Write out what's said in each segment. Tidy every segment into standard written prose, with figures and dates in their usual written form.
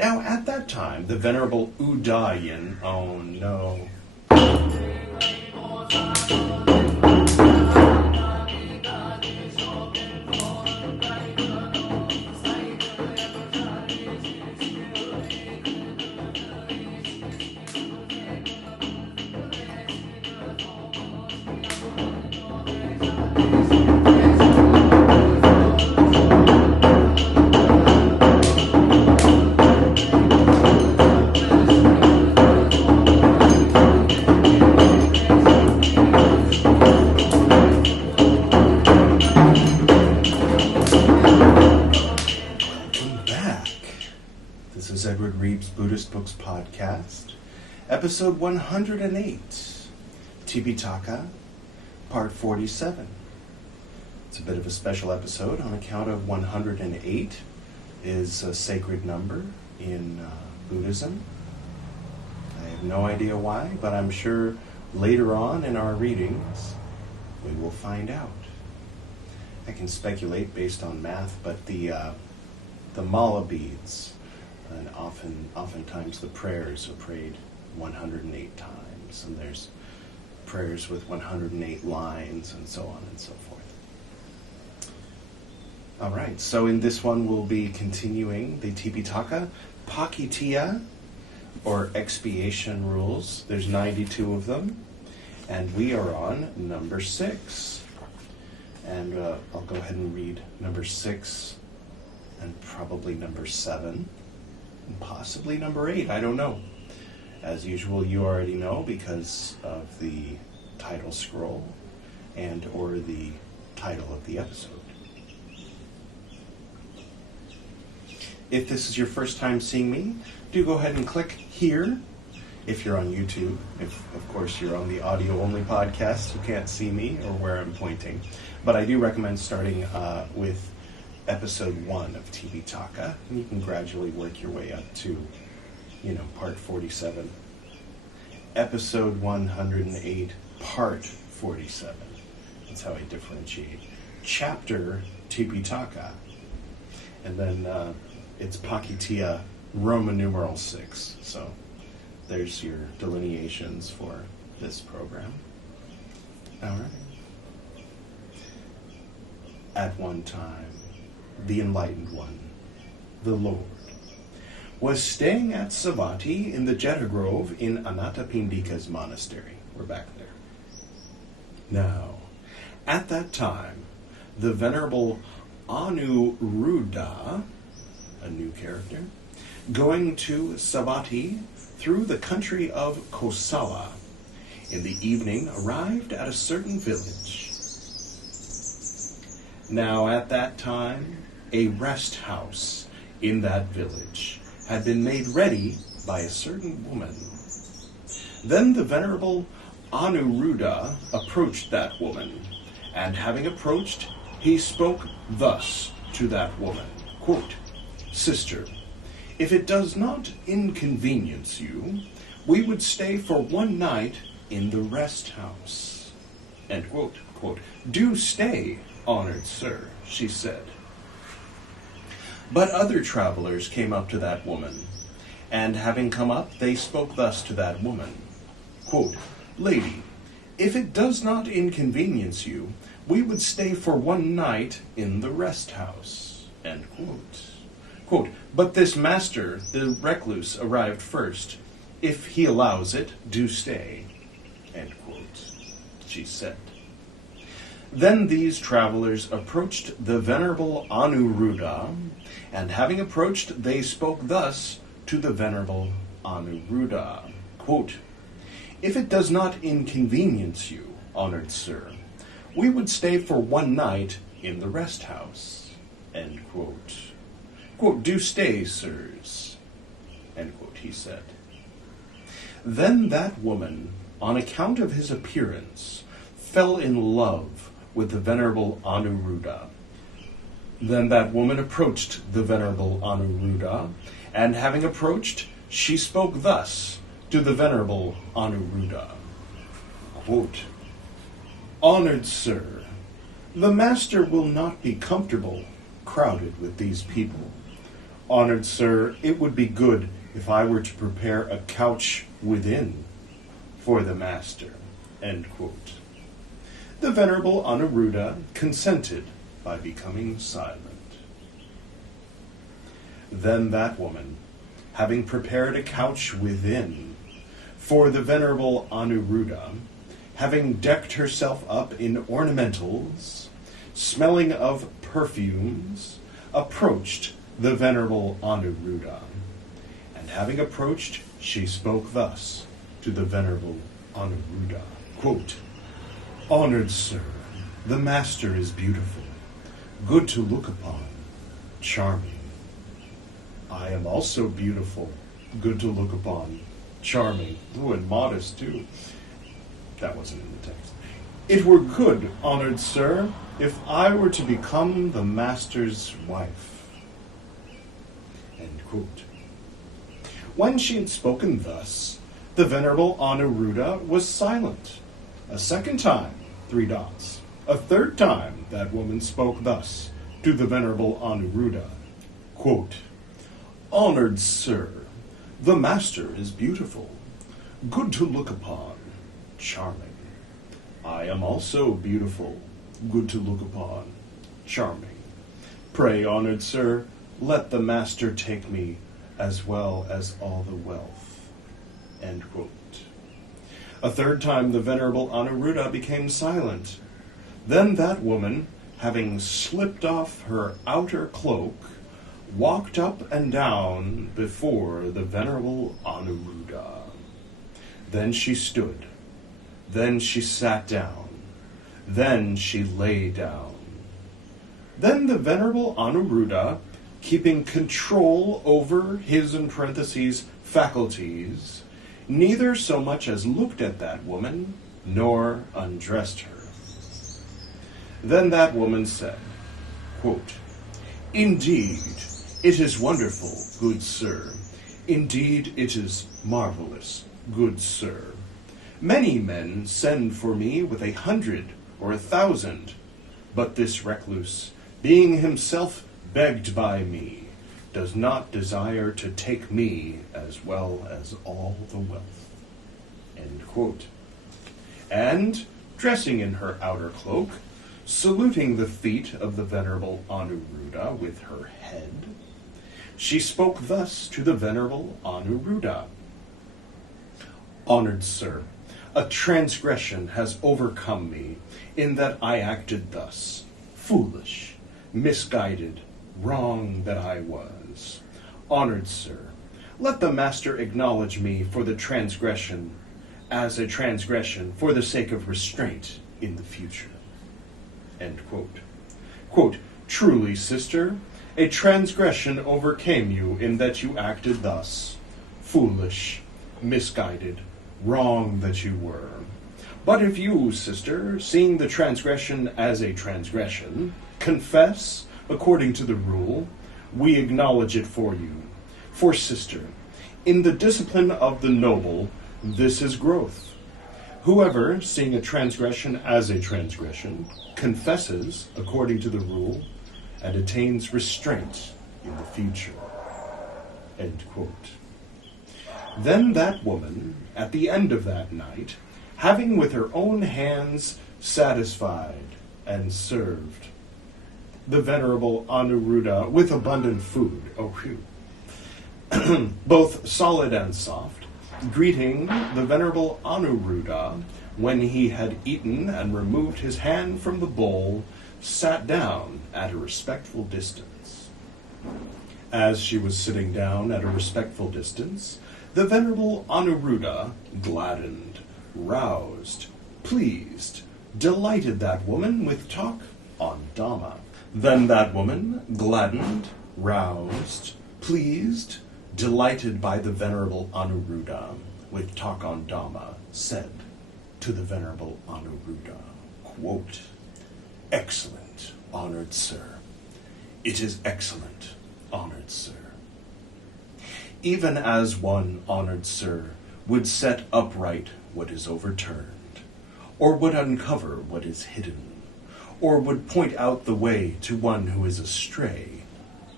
Now, at that time, the Venerable Udayan, oh no. Buddhist Books Podcast, Episode 108, Tipiṭaka, Part 47. It's a bit of a special episode on account of 108 is a sacred number in Buddhism. I have no idea why, but I'm sure later on in our readings we will find out. I can speculate based on math, but the mala beads, and oftentimes the prayers are prayed 108 times, and there's prayers with 108 lines, and so on and so forth. All right, so in this one we'll be continuing the Tipiṭaka, Pācittiya, or expiation rules. There's 92 of them, and we are on number 6. And I'll go ahead and read number 6 and probably number 7. Possibly number 8, I don't know. As usual, you already know because of the title scroll and or the title of the episode. If this is your first time seeing me, do go ahead and click here if you're on YouTube. If, of course, you're on the audio-only podcast, you can't see me or where I'm pointing. But I do recommend starting with Episode 1 of Tipiṭaka, and you can gradually work your way up to, Part 47. Episode 108, Part 47. That's how I differentiate. Chapter Tipiṭaka. And then it's Pācittiya, Roman numeral 6. So there's your delineations for this program. All right. At one time, the Enlightened One, the Lord, was staying at Savatthi in the Jeta Grove in Anathapindika's monastery. We're back there. Now, at that time, the Venerable Anuruddha, a new character, going to Savatthi through the country of Kosala, in the evening arrived at a certain village. Now, at that time, a rest house in that village had been made ready by a certain woman. Then the Venerable Anuruddha approached that woman, and having approached, he spoke thus to that woman, quote, "Sister, if it does not inconvenience you, we would stay for one night in the rest house." End quote. Quote, "Do stay, honored sir," she said. But other travelers came up to that woman, and having come up, they spoke thus to that woman, quote, "Lady, if it does not inconvenience you, we would stay for one night in the rest house." End quote. Quote, "But this master, the recluse, arrived first. If he allows it, do stay." End quote, she said. Then these travelers approached the Venerable Anuruddha, and having approached, they spoke thus to the Venerable Anuruddha, quote, "If it does not inconvenience you, honored sir, we would stay for one night in the rest house." End quote. Quote, "Do stay, sirs." End quote, he said. Then that woman, on account of his appearance, fell in love with the Venerable Anuruddha. Then that woman approached the Venerable Anuruddha, and having approached, she spoke thus to the Venerable Anuruddha, quote, "Honored sir, the master will not be comfortable crowded with these people. Honored sir, it would be good if I were to prepare a couch within for the master. End quote. The Venerable Anuruddha consented by becoming silent. Then that woman, having prepared a couch within for the Venerable Anuruddha, having decked herself up in ornamentals, smelling of perfumes, approached the Venerable Anuruddha. And having approached, she spoke thus to the Venerable Anuruddha, quote, Honored sir, the master is beautiful, good to look upon, charming. I am also beautiful, good to look upon, charming. Ooh, and modest too. That wasn't in the text. It were good, honored sir, if I were to become the master's wife. End quote. When she had spoken thus, the Venerable Anuruddha was silent. A second time, 3 dots. A third time, that woman spoke thus to the Venerable Anuruddha, quote, Honored sir, the master is beautiful, good to look upon, charming. I am also beautiful, good to look upon, charming. Pray, honored sir, let the master take me as well as all the wealth. End quote. A third time the Venerable Anuruddha became silent. Then that woman, having slipped off her outer cloak, walked up and down before the Venerable Anuruddha. Then she stood. Then she sat down. Then she lay down. Then the Venerable Anuruddha, keeping control over his, in parentheses, faculties, neither so much as looked at that woman, nor undressed her. Then that woman said, quote, Indeed, it is wonderful, good sir. Indeed, it is marvelous, good sir. Many men send for me with 100 or 1,000, but this recluse, being himself begged by me, does not desire to take me as well as all the wealth. End quote. And, dressing in her outer cloak, saluting the feet of the Venerable Anuruddha with her head, she spoke thus to the Venerable Anuruddha. Honored sir, a transgression has overcome me in that I acted thus, foolish, misguided, wrong that I was. Honored sir, let the master acknowledge me for the transgression as a transgression for the sake of restraint in the future. End quote. Quote, Truly, sister, a transgression overcame you in that you acted thus, foolish, misguided, wrong that you were. But if you, sister, seeing the transgression as a transgression, confess according to the rule, we acknowledge it for you. For, sister, in the discipline of the noble, this is growth. Whoever, seeing a transgression as a transgression, confesses according to the rule, and attains restraint in the future. End quote. Then that woman, at the end of that night, having with her own hands satisfied and served the Venerable Anuruddha with abundant food, both solid and soft, greeting the Venerable Anuruddha when he had eaten and removed his hand from the bowl, sat down at a respectful distance. As she was sitting down at a respectful distance, the Venerable Anuruddha, gladdened, roused, pleased, delighted that woman with talk on Dhamma. Then that woman, gladdened, roused, pleased, delighted by the Venerable Anuruddha with talk on Dhamma, said to the Venerable Anuruddha, quote, Excellent, honored sir. It is excellent, honored sir. Even as one, honored sir, would set upright what is overturned, or would uncover what is hidden, or would point out the way to one who is astray,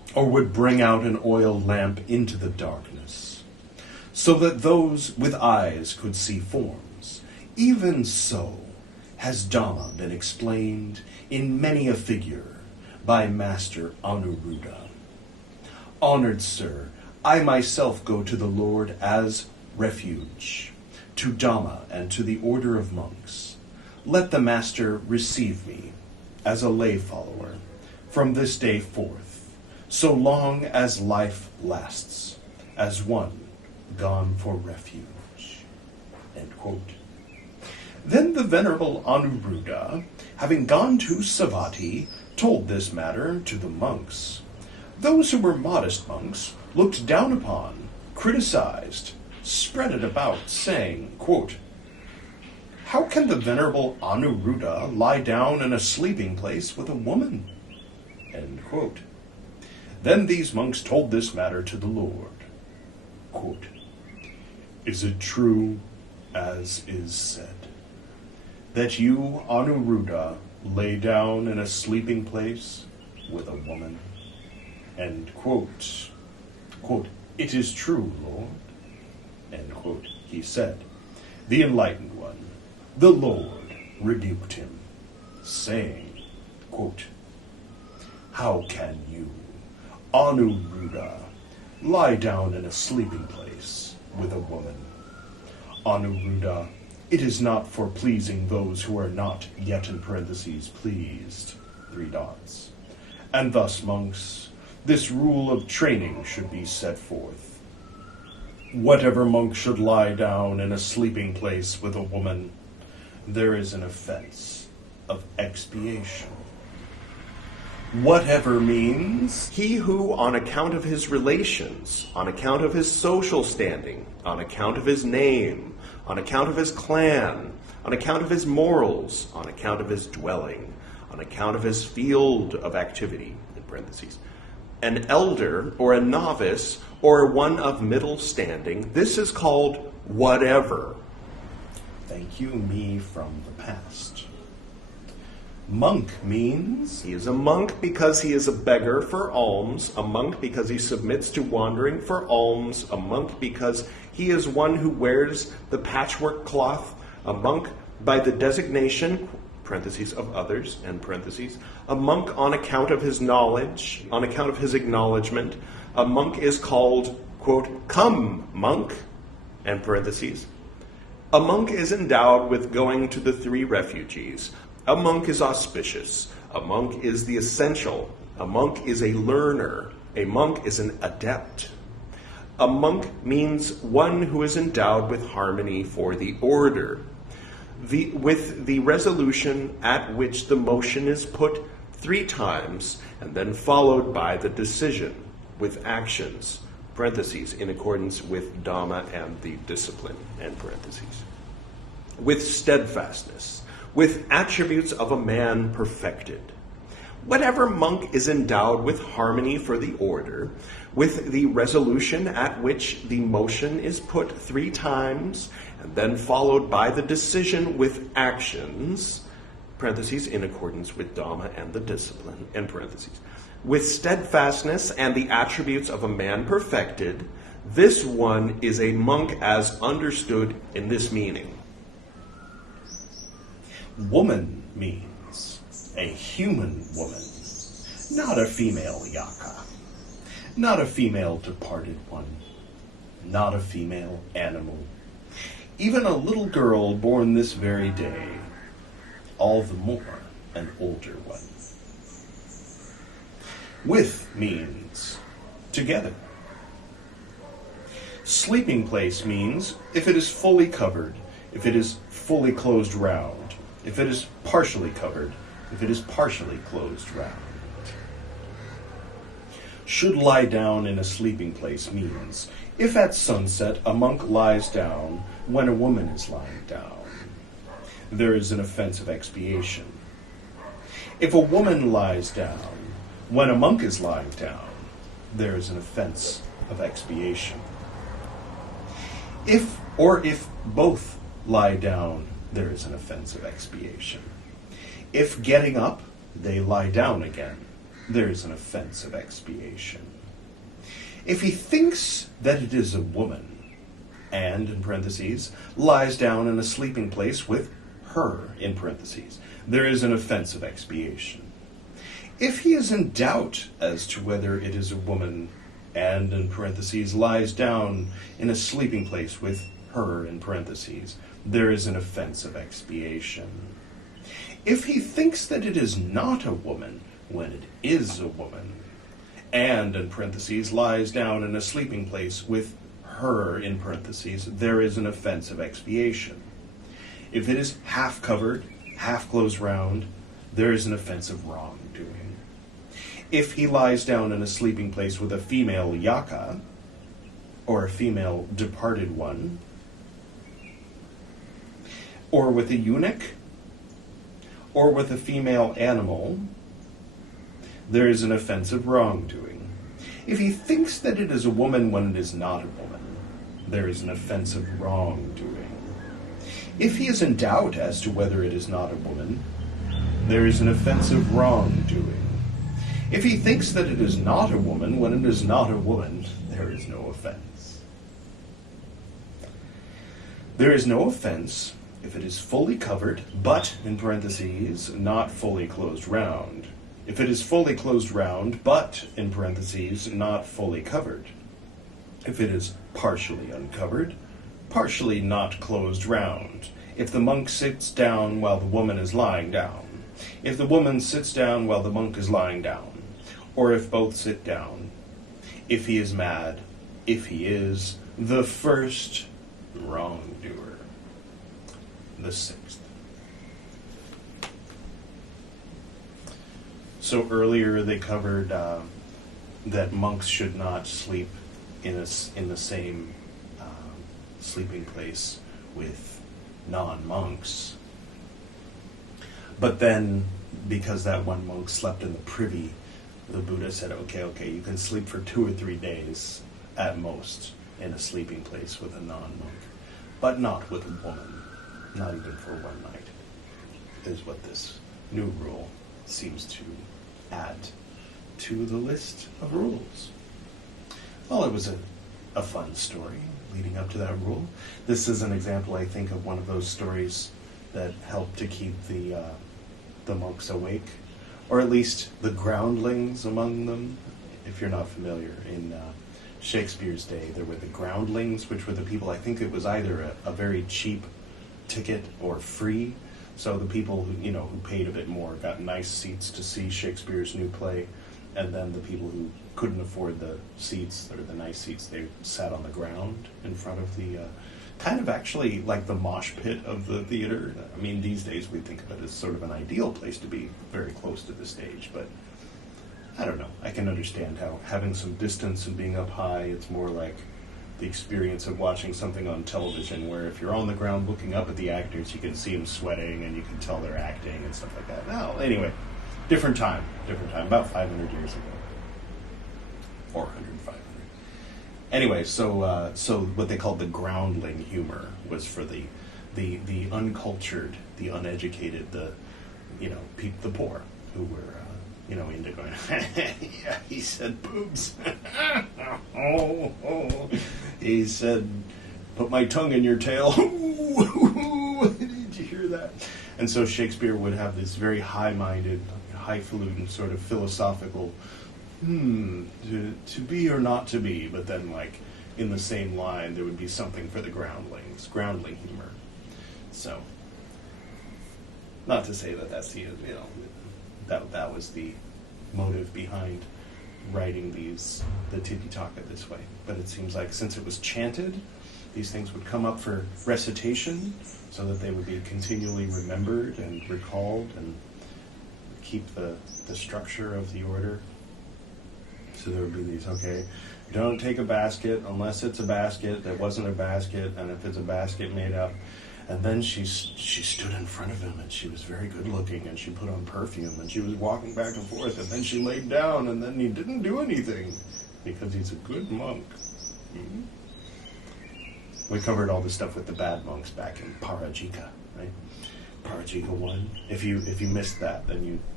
or would bring out an oil lamp into the darkness, so that those with eyes could see forms. Even so has Dhamma been explained in many a figure by Master Anuruddha. Honored sir, I myself go to the Lord as refuge, to Dhamma and to the order of monks. Let the Master receive me as a lay follower from this day forth, so long as life lasts, as one gone for refuge. End quote. Then the Venerable Anuruddha, having gone to Savatthi, told this matter to the monks. Those who were modest monks looked down upon, criticized, spread it about, saying, quote, "How can the Venerable Anuruddha lie down in a sleeping place with a woman?" End quote. Then these monks told this matter to the Lord. Quote, "Is it true, as is said, that you, Anuruddha, lay down in a sleeping place with a woman?" End quote. Quote, "It is true, Lord." End quote. He said, the enlightened one, the Lord, rebuked him, saying, quote, "How can you, Anuruddha, lie down in a sleeping place with a woman? Anuruddha, it is not for pleasing those who are not yet in parentheses pleased, 3 dots. And thus, monks, this rule of training should be set forth. Whatever monk should lie down in a sleeping place with a woman, there is an offense of expiation. Whatever means he who, on account of his relations, on account of his social standing, on account of his name, on account of his clan, on account of his morals, on account of his dwelling, on account of his field of activity, in parentheses, an elder or a novice or one of middle standing, this is called whatever." Thank you, me from the past. Monk means he is a monk because he is a beggar for alms, a monk because he submits to wandering for alms, a monk because he is one who wears the patchwork cloth, a monk by the designation, parentheses, of others, end parentheses, a monk on account of his knowledge, on account of his acknowledgement. A monk is called, quote, "Come, monk," end parentheses. A monk is endowed with going to the 3 refuges. A monk is auspicious. A monk is the essential. A monk is a learner. A monk is an adept. A monk means one who is endowed with harmony for the order, with the resolution at which the motion is put 3 times and then followed by the decision with actions, parentheses, in accordance with Dhamma and the discipline, end parentheses, with steadfastness, with attributes of a man perfected. Whatever monk is endowed with harmony for the order, with the resolution at which the motion is put 3 times, and then followed by the decision with actions, parentheses, in accordance with Dhamma and the discipline, end parentheses, with steadfastness and the attributes of a man perfected, this one is a monk as understood in this meaning. Woman means a human woman, not a female yaka, not a female departed one, not a female animal, even a little girl born this very day, all the more an older one. With means together. Sleeping place means if it is fully covered, if it is fully closed round, if it is partially covered, if it is partially closed round. Should lie down in a sleeping place means if at sunset a monk lies down when a woman is lying down, there is an offense of expiation. If a woman lies down when a monk is lying down, there is an offense of expiation. If both lie down, there is an offense of expiation. If getting up, they lie down again, there is an offense of expiation. If he thinks that it is a woman, and, in parentheses, lies down in a sleeping place with her, in parentheses, there is an offense of expiation. If he is in doubt as to whether it is a woman, and, in parentheses, lies down in a sleeping place with her, in parentheses, there is an offense of expiation. If he thinks that it is not a woman when it is a woman, and, in parentheses, lies down in a sleeping place with her, in parentheses, there is an offense of expiation. If it is half covered, half closed round, there is an offense of wrongdoing. If he lies down in a sleeping place with a female yaka, or a female departed one, or with a eunuch, or with a female animal, there is an offense of wrongdoing. If he thinks that it is a woman when it is not a woman, there is an offense of wrongdoing. If he is in doubt as to whether it is not a woman, there is an offense of wrongdoing. If he thinks that it is not a woman when it is not a woman, there is no offense. There is no offense if it is fully covered, but, in parentheses, not fully closed round. If it is fully closed round, but, in parentheses, not fully covered. If it is partially uncovered, partially not closed round. If the monk sits down while the woman is lying down. If the woman sits down while the monk is lying down. Or if both sit down. If he is mad. If he is the first wrongdoer. The sixth. So earlier they covered that monks should not sleep in the same sleeping place with non-monks. But then, because that one monk slept in the privy, the Buddha said, okay, you can sleep for 2 or 3 days at most in a sleeping place with a non-monk, but not with a woman, not even for one night, is what this new rule seems to add to the list of rules. Well, it was a fun story leading up to that rule. This is an example, I think, of one of those stories that helped to keep the monks awake, or at least the groundlings among them. If you're not familiar, in Shakespeare's day, there were the groundlings, which were the people, I think it was either a very cheap ticket or free. So the people who paid a bit more got nice seats to see Shakespeare's new play, and then the people who couldn't afford the seats, or the nice seats, they sat on the ground in front of the, kind of actually like the mosh pit of the theater. I mean, these days we think of it as sort of an ideal place to be, very close to the stage, but I don't know. I can understand how having some distance and being up high, it's more like the experience of watching something on television where if you're on the ground looking up at the actors, you can see them sweating and you can tell they're acting and stuff like that. Now, anyway, different time, about 500 years ago. 400, 500. Anyway, so what they called the groundling humor was for the uncultured, the uneducated, the poor who were into going, yeah, he said boobs. oh, he said, put my tongue in your tail. Did you hear that? And so Shakespeare would have this very high-minded, highfalutin sort of philosophical, to be or not to be, but then like in the same line there would be something for the groundlings, groundling humor. So, not to say that that's the, that was the motive behind writing the Tipiṭaka this way. But it seems like since it was chanted, these things would come up for recitation so that they would be continually remembered and recalled and keep the structure of the order. So there would be these, don't take a basket unless it's a basket that wasn't a basket, and if it's a basket made up. And then she stood in front of him, and she was very good looking, and she put on perfume, and she was walking back and forth, and then she laid down, and then he didn't do anything because he's a good monk. Mm-hmm. We covered all the stuff with the bad monks back in Pācittiya, right? Pācittiya 1. If you missed that, then you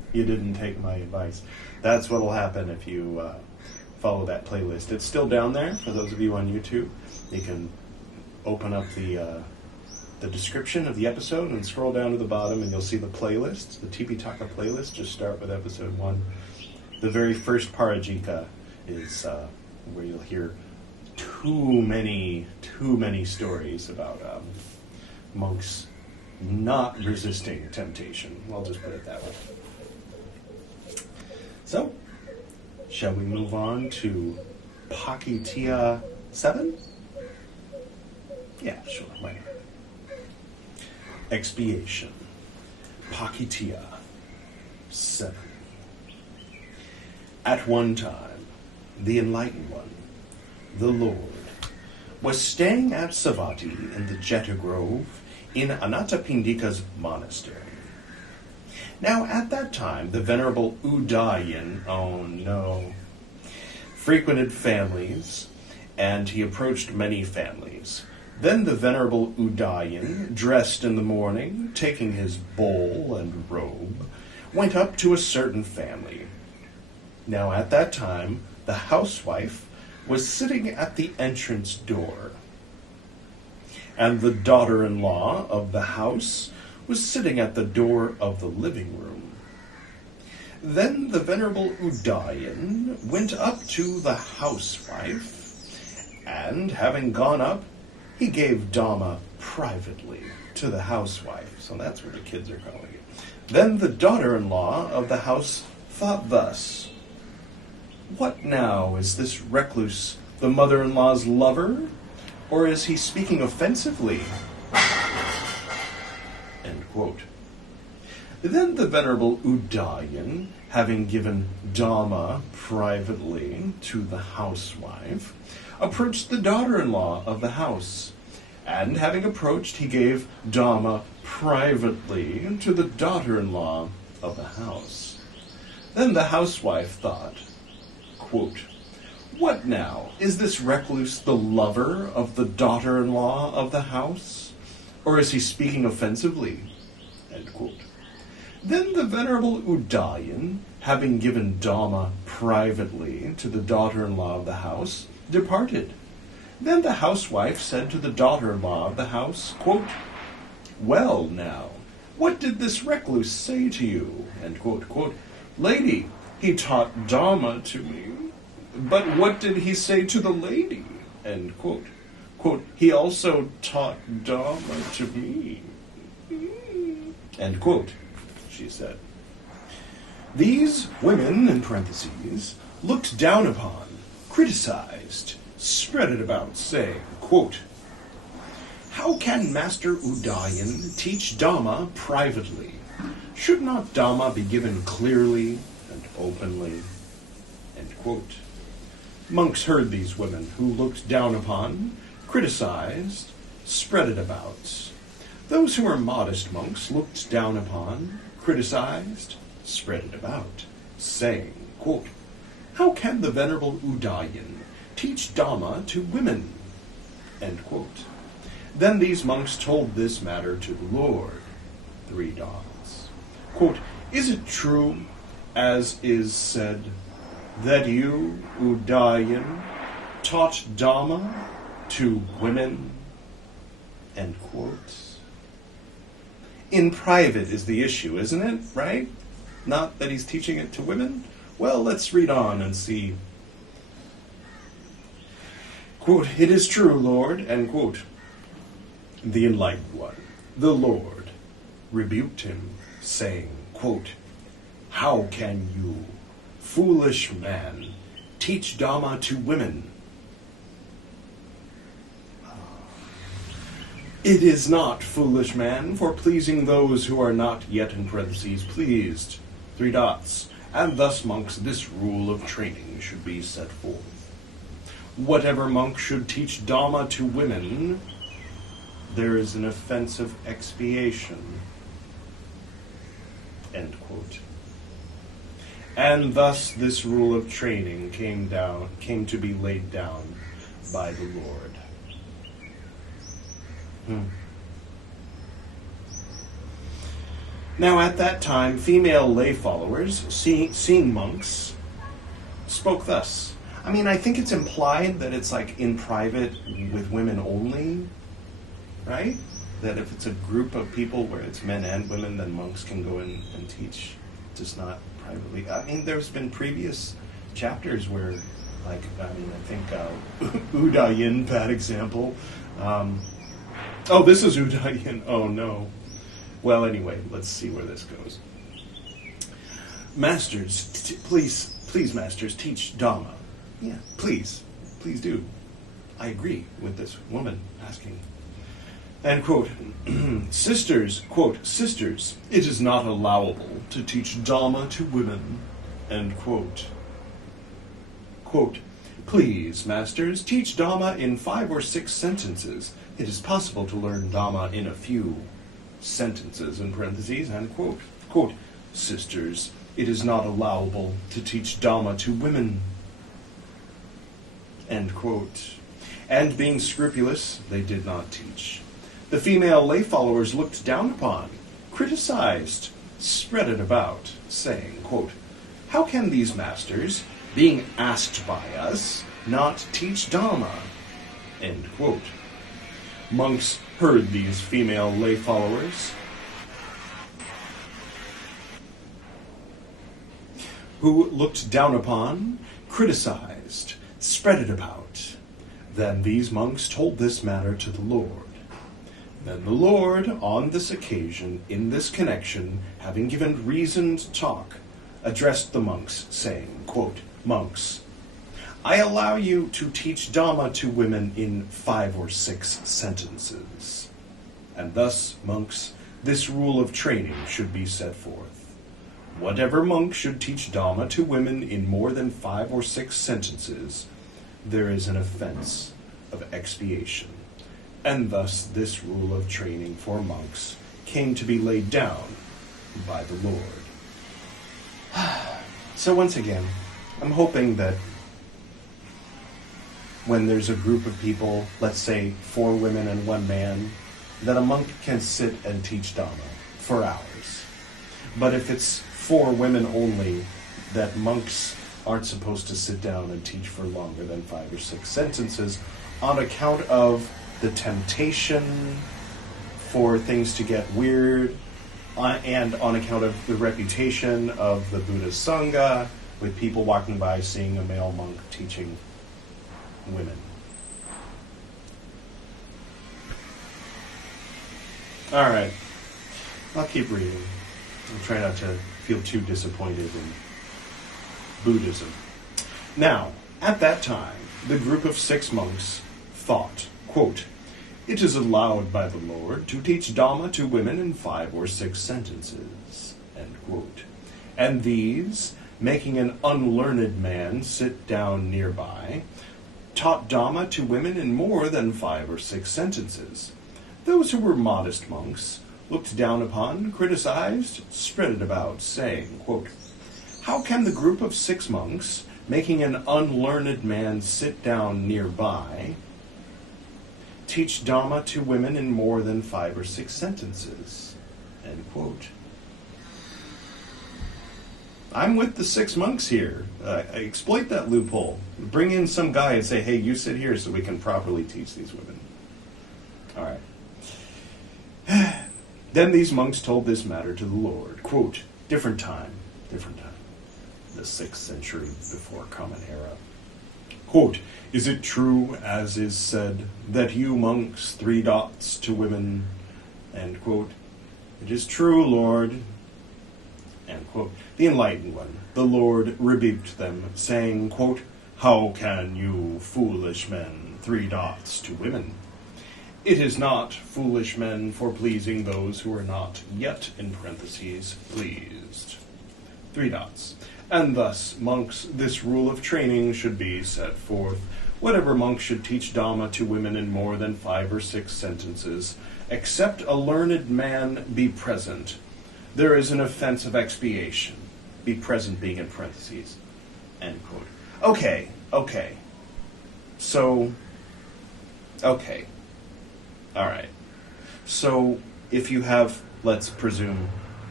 You didn't take my advice. That's what'll happen if you follow that playlist. It's still down there for those of you on YouTube. You can open up the description of the episode and scroll down to the bottom, and you'll see the playlist, the Tipiṭaka playlist. Just start with episode 1. The very first Parajika is where you'll hear too many stories about monks not resisting temptation. I'll just put it that way. So, shall we move on to Pācittiya 7? Yeah, sure, why not? Expiation. Pācittiya 7. At one time, the Enlightened One, the Lord, was staying at Savatthi in the Jeta Grove in Anathapindika's monastery. Now, at that time, the Venerable Udayan, frequented families, and he approached many families. Then the Venerable Udayan, dressed in the morning, taking his bowl and robe, went up to a certain family. Now, at that time, the housewife was sitting at the entrance door, and the daughter-in-law of the house was sitting at the door of the living room. Then the Venerable Udayan went up to the housewife, and having gone up, he gave Dhamma privately to the housewife. So that's what the kids are calling it. Then the daughter-in-law of the house thought thus, "What now, is this recluse the mother-in-law's lover, or is he speaking offensively?" End quote. Then the Venerable Udayan, having given Dhamma privately to the housewife, approached the daughter-in-law of the house, and having approached, he gave Dhamma privately to the daughter-in-law of the house. Then the housewife thought, quote, "What now, is this recluse the lover of the daughter-in-law of the house, or is he speaking offensively?" End quote. Then the Venerable Udayan, having given Dhamma privately to the daughter-in-law of the house, departed. Then the housewife said to the daughter-in-law of the house, quote, "Well now, what did this recluse say to you?" End quote. Quote, "Lady, he taught Dhamma to me, but what did he say to the lady?" End quote. Quote, "He also taught Dhamma to me." End quote, she said. These women, in parentheses, looked down upon, criticized, spread it about, saying, quote, "How can Master Udayan teach Dhamma privately? Should not Dhamma be given clearly and openly?" End quote. Monks heard these women, who looked down upon, criticized, spread it about. Those who were modest monks looked down upon, criticized, spread it about, saying, quote, "How can the Venerable Udayan teach Dhamma to women?" End quote. Then these monks told this matter to the Lord. 3 dots. Quote, "Is it true, as is said, that you, Udayan, taught Dhamma to women?" End quote. In private is the issue, isn't it? Right? Not that he's teaching it to women? Well, let's read on and see. Quote, "It is true, Lord," end quote. The Enlightened One, the Lord, rebuked him, saying, quote, "How can you, foolish man, teach Dhamma to women? It is not, foolish man, for pleasing those who are not yet, in parentheses, pleased, 3 dots, and thus, monks, this rule of training should be set forth. Whatever monk should teach Dhamma to women, there is an offensive expiation." End quote. And thus this rule of training came to be laid down by the Lord. Now at that time, female lay followers, seeing monks, spoke thus. I mean, I think it's implied that it's like in private with women only, right? That if it's a group of people where it's men and women, then monks can go in and teach, just not privately. I mean, there's been previous chapters where, like, I think Udayin, bad example. Oh, this is Udayin. Oh, no. Well, anyway, let's see where this goes. Masters, please, masters, teach Dhamma. Yeah, please do. I agree with this woman asking. And quote, sisters, it is not allowable to teach Dhamma to women, end quote. Quote, please, masters, teach Dhamma in 5 or 6 sentences. It is possible to learn Dhamma in a few sentences, in parentheses, end quote. Quote, sisters, it is not allowable to teach Dhamma to women, end quote. And being scrupulous, they did not teach. The female lay followers looked down upon, criticized, spread it about, saying, quote, how can these masters, being asked by us, not teach Dhamma? End quote. Monks heard these female lay followers, who looked down upon, criticized, spread it about. Then these monks told this matter to the Lord. Then the Lord, on this occasion, in this connection, having given reasoned talk, addressed the monks, saying, quote, monks, I allow you to teach Dhamma to women in 5 or 6 sentences. And thus, monks, this rule of training should be set forth. Whatever monk should teach Dhamma to women in more than 5 or 6 sentences, there is an offense of expiation. And thus this rule of training for monks came to be laid down by the Lord. So once again, I'm hoping that when there's a group of people, let's say 4 women and 1 man, that a monk can sit and teach Dhamma for hours. But if it's 4 women only, that monks aren't supposed to sit down and teach for longer than 5 or 6 sentences on account of the temptation for things to get weird, and on account of the reputation of the Buddha Sangha, with people walking by seeing a male monk teaching women. All right, I'll keep reading. I'll try not to feel too disappointed in Buddhism. Now, at that time, the group of 6 monks thought, quote, it is allowed by the Lord to teach Dhamma to women in 5 or 6 sentences, end quote. And these, making an unlearned man sit down nearby, taught Dhamma to women in more than 5 or 6 sentences. Those who were modest monks looked down upon, criticized, spread it about, saying, quote, how can the group of 6 monks, making an unlearned man sit down nearby, teach Dhamma to women in more than 5 or 6 sentences, end quote. I'm with the 6 monks here. I exploit that loophole. Bring in some guy and say, hey, you sit here so we can properly teach these women. All right. Then these monks told this matter to the Lord. Quote, different time. The 6th century before Common Era. Quote, is it true, as is said, that you monks 3 dots to women? End quote. It is true, Lord. End quote. The enlightened one, the Lord rebuked them, saying, quote, how can you, foolish men, 3 dots to women? It is not, foolish men, for pleasing those who are not yet, in parentheses, pleased. 3 dots. And thus, monks, this rule of training should be set forth. Whatever monk should teach Dhamma to women in more than 5 or 6 sentences, except a learned man be present, there is an offense of expiation. Be present being in parentheses. End quote. Okay. So, okay. All right. So, if you have, let's presume,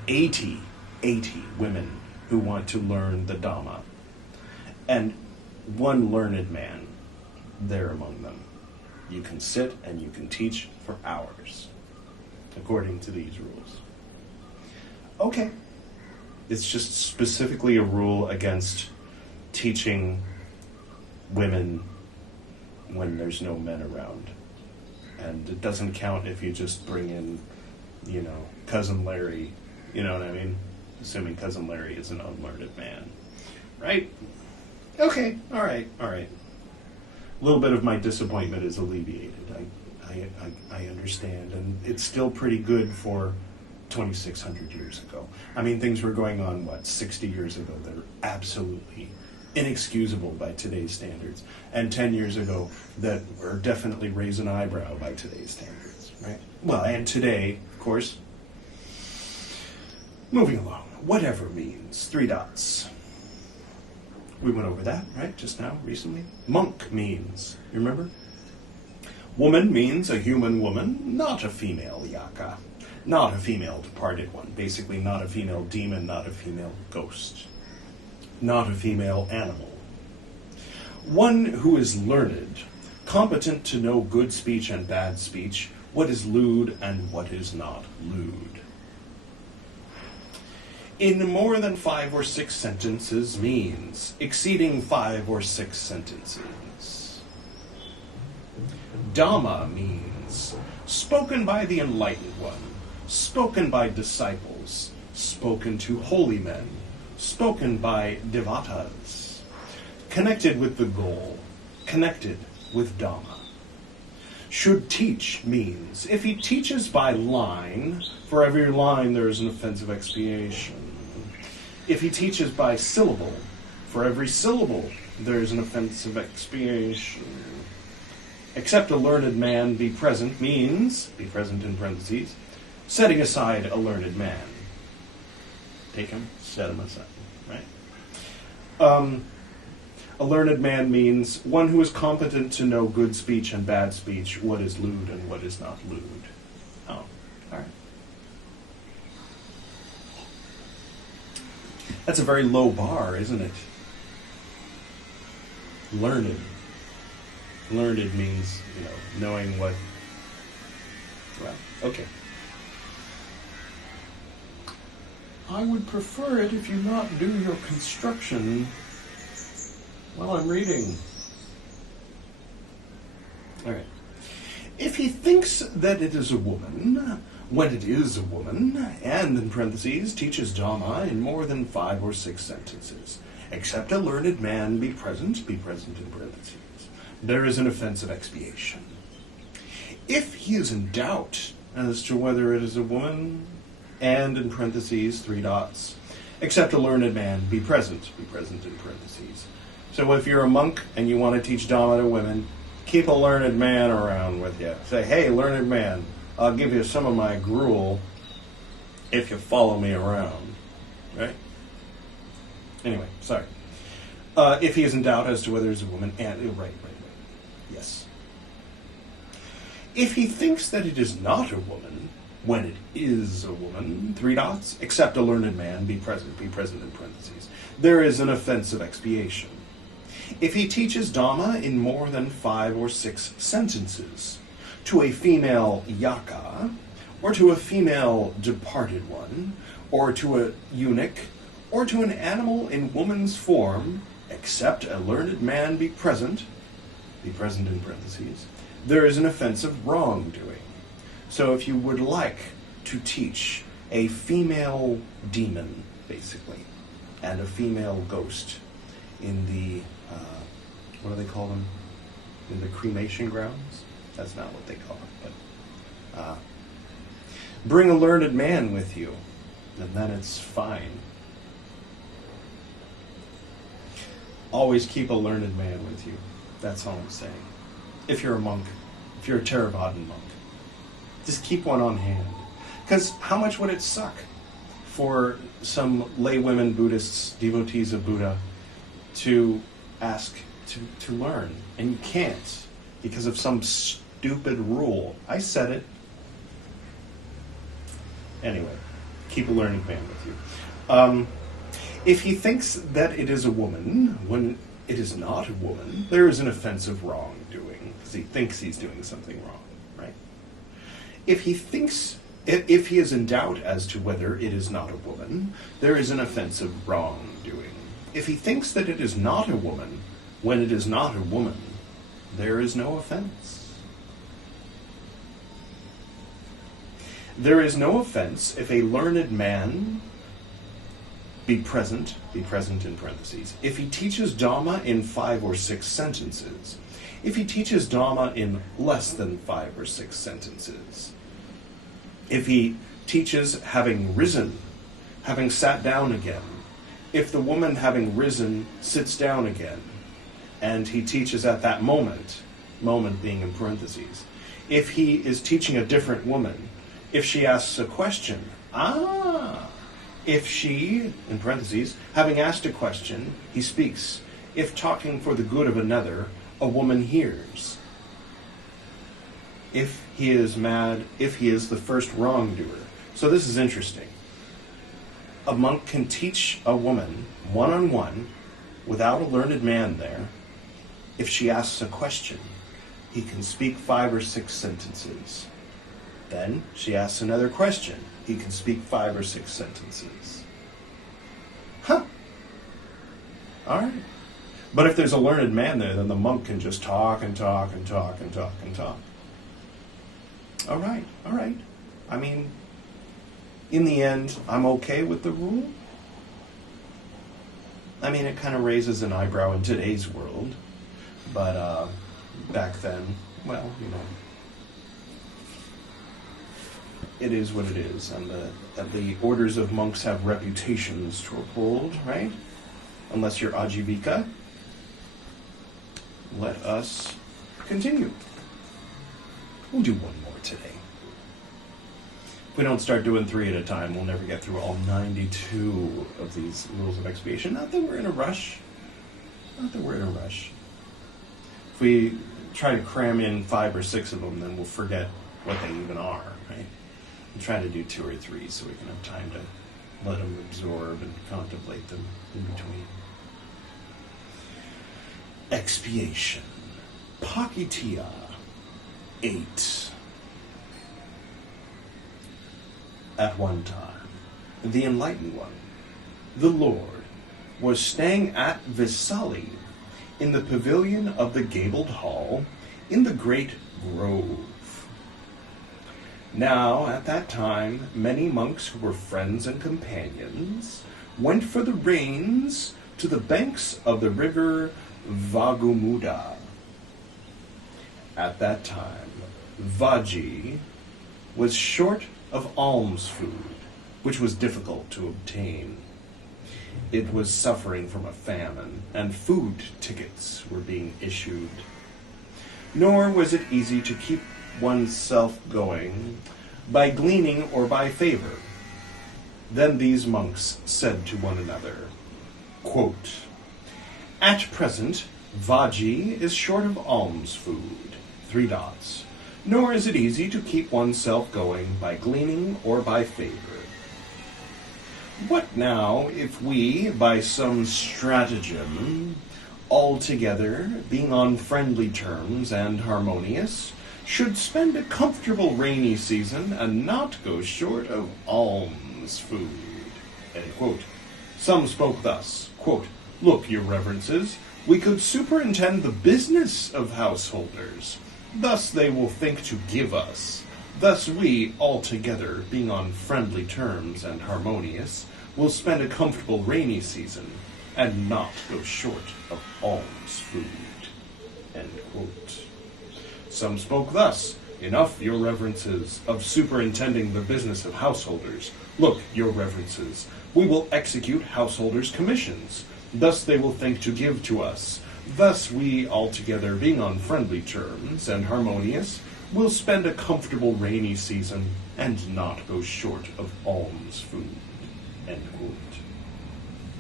80 women who want to learn the Dhamma, and one learned man there among them. You can sit and you can teach for hours, according to these rules. Okay. It's just specifically a rule against teaching women when there's no men around. And it doesn't count if you just bring in, Cousin Larry, you know what I mean? Assuming Cousin Larry is an unlearned man. Right? Okay, all right. A little bit of my disappointment is alleviated. I understand, and it's still pretty good for 2,600 years ago. I mean, things were going on, 60 years ago that are absolutely inexcusable by today's standards, and 10 years ago that were definitely raise an eyebrow by today's standards, right? Well, and today, of course. Moving along. Whatever means 3 dots. We went over that, right, just now, recently. Monk means, you remember? Woman means a human woman, not a female yaka. Not a female departed one. Basically, not a female demon, not a female ghost. Not a female animal. One who is learned, competent to know good speech and bad speech, what is lewd and what is not lewd. In more than 5 or 6 sentences means exceeding 5 or 6 sentences. Dhamma means spoken by the enlightened one, spoken by disciples, spoken to holy men, spoken by devatas, connected with the goal, connected with Dhamma. Should teach means if he teaches by line, for every line there is an offensive expiation. If he teaches by syllable, for every syllable there is an offensive expiation. Except a learned man be present means, be present in parentheses, setting aside a learned man. Take him, set him aside, right? A learned man means one who is competent to know good speech and bad speech, what is lewd and what is not lewd. Oh, all right. That's a very low bar, isn't it? Learned. Learned means, knowing what... Well, okay. I would prefer it if you not do your construction while I'm reading. All right. If he thinks that it is a woman, when it is a woman, and in parentheses, teaches Dhamma in more than 5 or 6 sentences, except a learned man be present in parentheses, there is an offensive expiation. If he is in doubt as to whether it is a woman, and in parentheses, 3 dots, except a learned man be present in parentheses. So if you're a monk and you want to teach Dhamma to women, keep a learned man around with you. Say, hey, learned man, I'll give you some of my gruel if you follow me around. Right? Anyway, sorry. If he is in doubt as to whether it's a woman, and right. Yes. If he thinks that it is not a woman, when it is a woman, 3 dots, except a learned man be present in parentheses, there is an offensive expiation. If he teaches Dhamma in more than 5 or 6 sentences, to a female yaka, or to a female departed one, or to a eunuch, or to an animal in woman's form, except a learned man be present in parentheses, there is an offensive wrongdoing. So if you would like to teach a female demon, basically, and a female ghost in the, what do they call them? In the cremation grounds? That's not what they call it, but bring a learned man with you, and then it's fine. Always keep a learned man with you. That's all I'm saying. If you're a monk, if you're a Theravadan monk, just keep one on hand. Because how much would it suck for some lay women Buddhists, devotees of Buddha, to ask to learn? And you can't because of some stupid rule. I said it. Anyway, keep a learned man with you. If he thinks that it is a woman when it is not a woman, there is an offense of wrongdoing, because he thinks he's doing something wrong, right? If he is in doubt as to whether it is not a woman, there is an offense of wrongdoing. If he thinks that it is not a woman when it is not a woman, there is no offense. There is no offense if a learned man be present in parentheses, if he teaches Dhamma in 5 or 6 sentences, if he teaches Dhamma in less than 5 or 6 sentences, if he teaches having risen, having sat down again, if the woman having risen sits down again, and he teaches at that moment being in parentheses, if he is teaching a different woman, if she asks a question, if she, in parentheses, having asked a question, he speaks. If talking for the good of another, a woman hears. If he is mad, if he is the first wrongdoer. So this is interesting. A monk can teach a woman one-on-one without a learned man there. If she asks a question, he can speak 5 or 6 sentences. Then she asks another question. He can speak 5 or 6 sentences. All right. But if there's a learned man there, then the monk can just talk and talk and talk and talk and talk. All right. I mean, in the end, I'm okay with the rule. I mean, it kind of raises an eyebrow in today's world. But back then, well, you know, it is what it is, and the orders of monks have reputations to uphold, right? Unless you're Ajivika. Let us continue. We'll do one more today. If we don't start doing 3 at a time, we'll never get through all 92 of these rules of expiation. Not that we're in a rush. If we try to cram in 5 or 6 of them, then we'll forget what they even are, right? And try to do 2 or 3 so we can have time to let them absorb and contemplate them in between. Expiation. Pācittiya 8. At one time, the Enlightened One, the Lord, was staying at VIII in the pavilion of the gabled hall in the great grove. Now, at that time, many monks who were friends and companions went for the rains to the banks of the river Vagumuda. At that time, Vaji was short of alms food, which was difficult to obtain. It was suffering from a famine, and food tickets were being issued. Nor was it easy to keep oneself going by gleaning or by favor. Then these monks said to one another, quote, "At present, Vaji is short of alms food, 3 dots, nor is it easy to keep oneself going by gleaning or by favor. What now if we, by some stratagem, all together, being on friendly terms and harmonious, should spend a comfortable rainy season and not go short of alms food?" End quote. Some spoke thus, quote, "Look, your reverences, we could superintend the business of householders. Thus they will think to give us. Thus we, all together, being on friendly terms and harmonious, will spend a comfortable rainy season and not go short of alms food." End quote. Some spoke thus, "Enough, your reverences, of superintending the business of householders. Look, your reverences, we will execute householders' commissions. Thus they will think to give to us. Thus we, all together, being on friendly terms and harmonious, will spend a comfortable rainy season and not go short of alms food." End quote.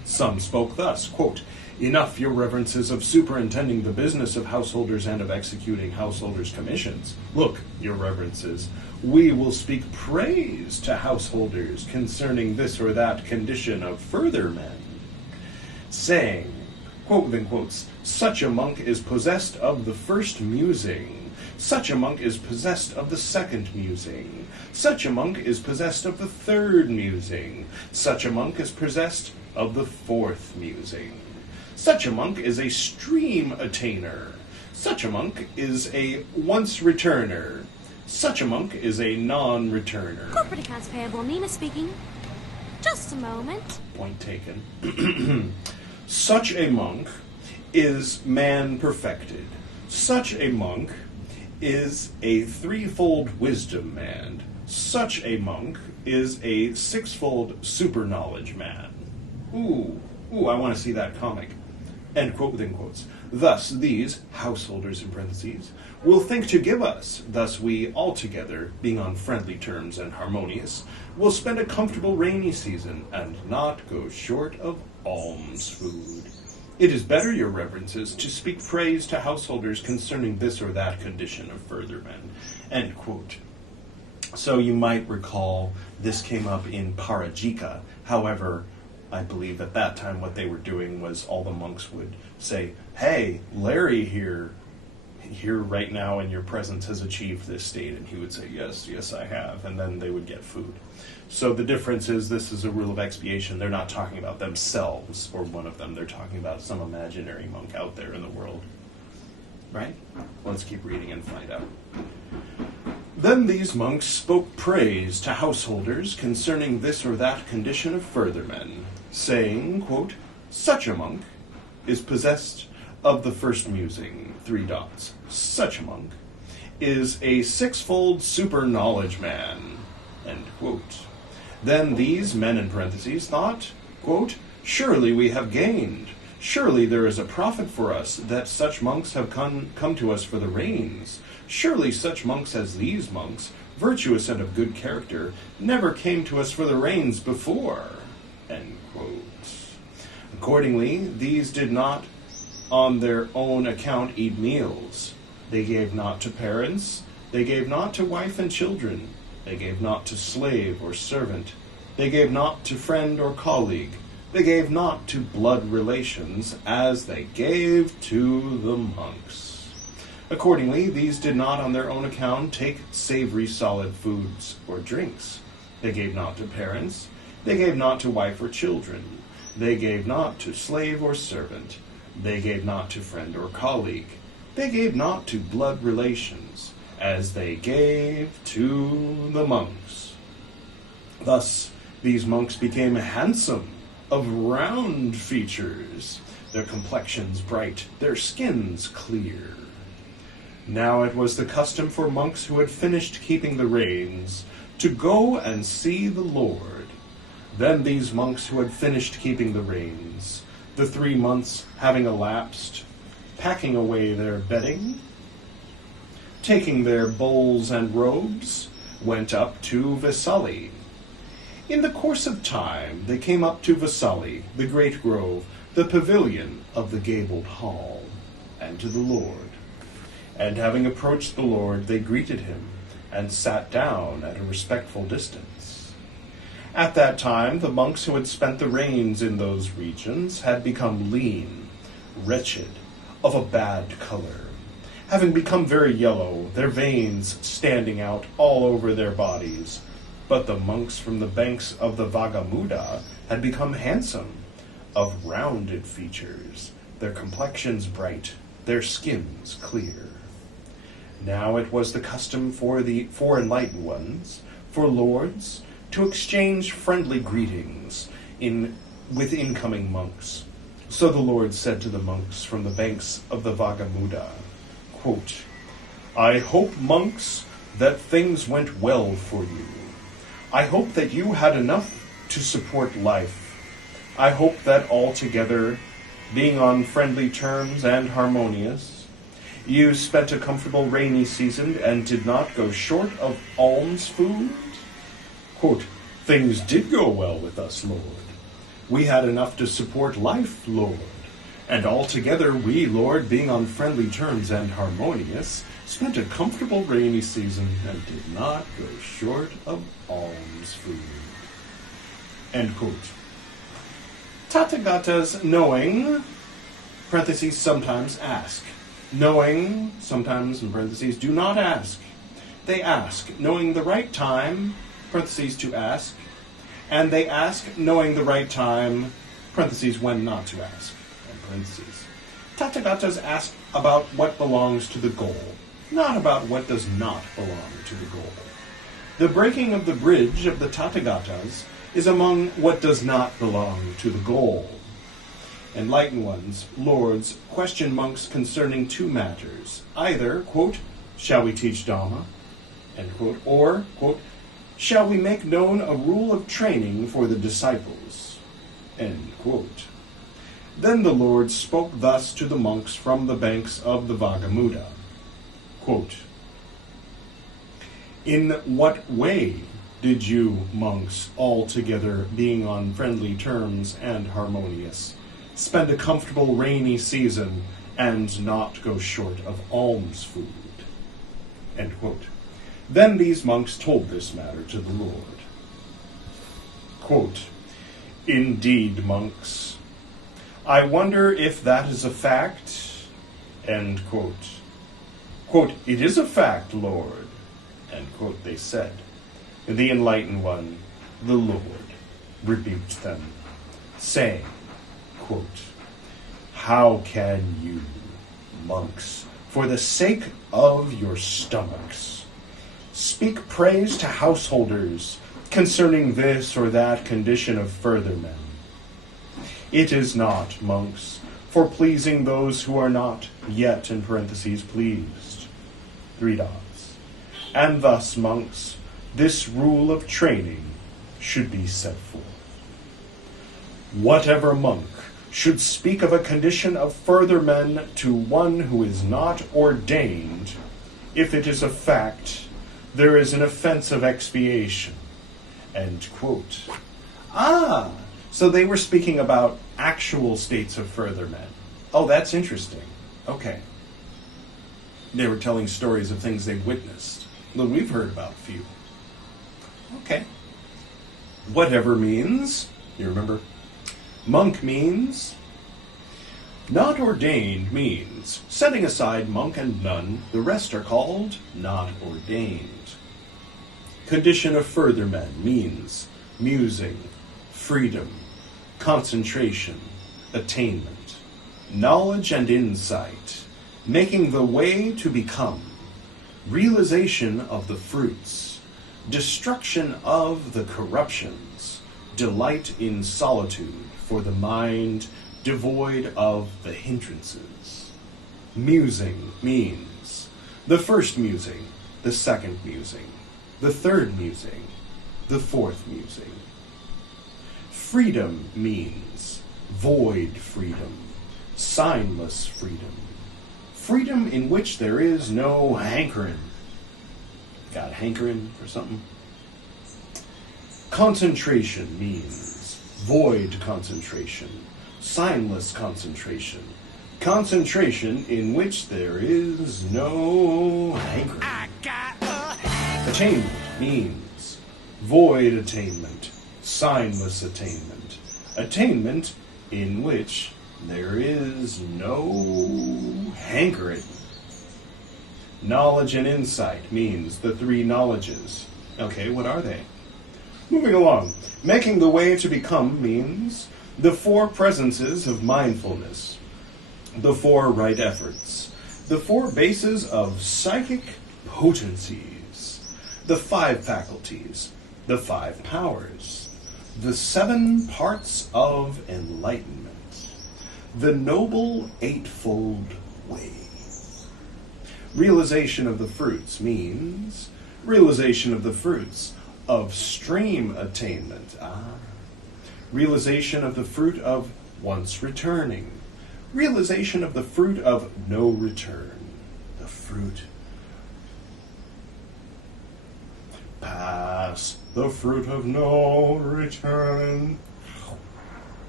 Some spoke thus, quote, "Enough, your reverences, of superintending the business of householders and of executing householders' commissions. Look, your reverences, we will speak praise to householders concerning this or that condition of further men, saying," quote within quotes, "such a monk is possessed of the first musing, such a monk is possessed of the second musing, such a monk is possessed of the third musing, such a monk is possessed of the fourth musing. Such a monk is a stream attainer. Such a monk is a once returner. Such a monk is a non-returner." Corporate accounts payable, Nina speaking. Just a moment. Point taken. Such a monk is man perfected. Such a monk is a threefold wisdom man. Such a monk is a sixfold super knowledge man. Ooh, I want to see that comic. End quote within quotes. Thus these householders, in parentheses, will think to give us. Thus we all together, being on friendly terms and harmonious, will spend a comfortable rainy season and not go short of alms food. It is better, your reverences, to speak praise to householders concerning this or that condition of further men. End quote. So you might recall this came up in Parajika. However, I believe at that time what they were doing was all the monks would say, "Hey, Larry here right now in your presence has achieved this state," and he would say, yes, I have, and then they would get food. So the difference is this is a rule of expiation. They're not talking about themselves or one of them. They're talking about some imaginary monk out there in the world. Right? Let's keep reading and find out. Then these monks spoke praise to householders concerning this or that condition of further men, saying, quote, "Such a monk is possessed of the first musing, Such a monk is a sixfold super knowledge man," end quote. Then these men, in parentheses, thought, quote, "Surely we have gained. Surely there is a profit for us that such monks have come to us for the rains. Surely such monks as these monks, virtuous and of good character, never came to us for the rains before," end quote. Accordingly, these did not on their own account eat meals. They gave not to parents, they gave not to wife and children, they gave not to slave or servant, they gave not to friend or colleague, they gave not to blood relations, as they gave to the monks. Accordingly, these did not on their own account take savory solid foods or drinks. They gave not to parents, they gave not to wife or children, they gave not to slave or servant, they gave not to friend or colleague, they gave not to blood relations, as they gave to the monks. Thus these monks became handsome, of round features, their complexions bright, their skins clear. Now it was the custom for monks who had finished keeping the rains to go and see the Lord. Then these monks who had finished keeping the rains, the 3 months having elapsed, packing away their bedding, taking their bowls and robes, went up to VIII. In the course of time they came up to VIII, the great grove, the pavilion of the gabled hall, and to the Lord. And having approached the Lord, they greeted him, and sat down at a respectful distance. At that time, the monks who had spent the rains in those regions had become lean, wretched, of a bad color, having become very yellow, their veins standing out all over their bodies. But the monks from the banks of the Vagamuda had become handsome, of rounded features, their complexions bright, their skins clear. Now it was the custom for enlightened ones, for lords, to exchange friendly greetings with incoming monks. So the Lord said to the monks from the banks of the Vagamuda, quote, "I hope, monks, that things went well for you. I hope that you had enough to support life. I hope that altogether, being on friendly terms and harmonious, you spent a comfortable rainy season and did not go short of alms food." Quote, "Things did go well with us, Lord. we had enough to support life, Lord. And altogether we, Lord, being on friendly terms and harmonious, spent a comfortable rainy season and did not go short of alms food. End quote. Tathagatas knowing, parentheses, sometimes ask. Knowing, sometimes in parentheses, do not ask. They ask, knowing the right time, parentheses, to ask, and they ask, knowing the right time, parentheses, when not to ask, end parentheses. Tathagatas ask about what belongs to the goal, not about what does not belong to the goal. The breaking of the bridge of the Tathagatas is among what does not belong to the goal. Enlightened ones, lords, question monks concerning two matters. Either, quote, shall we teach Dhamma, end quote, or, quote, shall we make known a rule of training for the disciples, end quote. Then the Lord spoke thus to the monks from the banks of the Vāgamuda, quote, in what way did you, monks, all together, being on friendly terms and harmonious, spend a comfortable rainy season and not go short of alms food? End quote. Then these monks told this matter to the Lord. Quote, indeed, monks, I wonder if that is a fact. End quote. Quote, it is a fact, Lord. End quote, they said. The enlightened one, the Lord, rebuked them, saying, quote, how can you, monks, for the sake of your stomachs, speak praise to householders concerning this or that condition of further men? It is not, monks, for pleasing those who are not yet, in parentheses, pleased. 3 dots. And thus, monks, this rule of training should be set forth. Whatever monk should speak of a condition of further men to one who is not ordained, if it is a fact, there is an offense of expiation. End quote. So they were speaking about actual states of further men. Oh, that's interesting. Okay. They were telling stories of things they've witnessed. Well, we've heard about a few. Okay. Whatever means, you remember? Monk means, not ordained means, setting aside monk and nun, the rest are called not ordained. Condition of further men means musing, freedom, concentration, attainment, knowledge and insight, making the way to become, realization of the fruits, destruction of the corruptions, delight in solitude for the mind devoid of the hindrances. Musing means the first musing, the second musing, the third musing, the fourth musing. Freedom means void freedom, signless freedom, freedom in which there is no hankering. Got hankering for something? Concentration means void concentration, signless concentration, concentration in which there is no hankering. Attainment means void attainment, signless attainment, attainment in which there is no hankering. Knowledge and insight means the 3 knowledges. Okay, what are they? Moving along. Making the way to become means the 4 presences of mindfulness, the 4 right efforts, the 4 bases of psychic potencies, the 5 faculties, the 5 powers, the 7 parts of enlightenment, the noble eightfold way. Realization of the fruits means realization of the fruits of stream attainment. Realization of the fruit of once returning. Realization of the fruit of no return. The fruit. Pass the fruit of no return.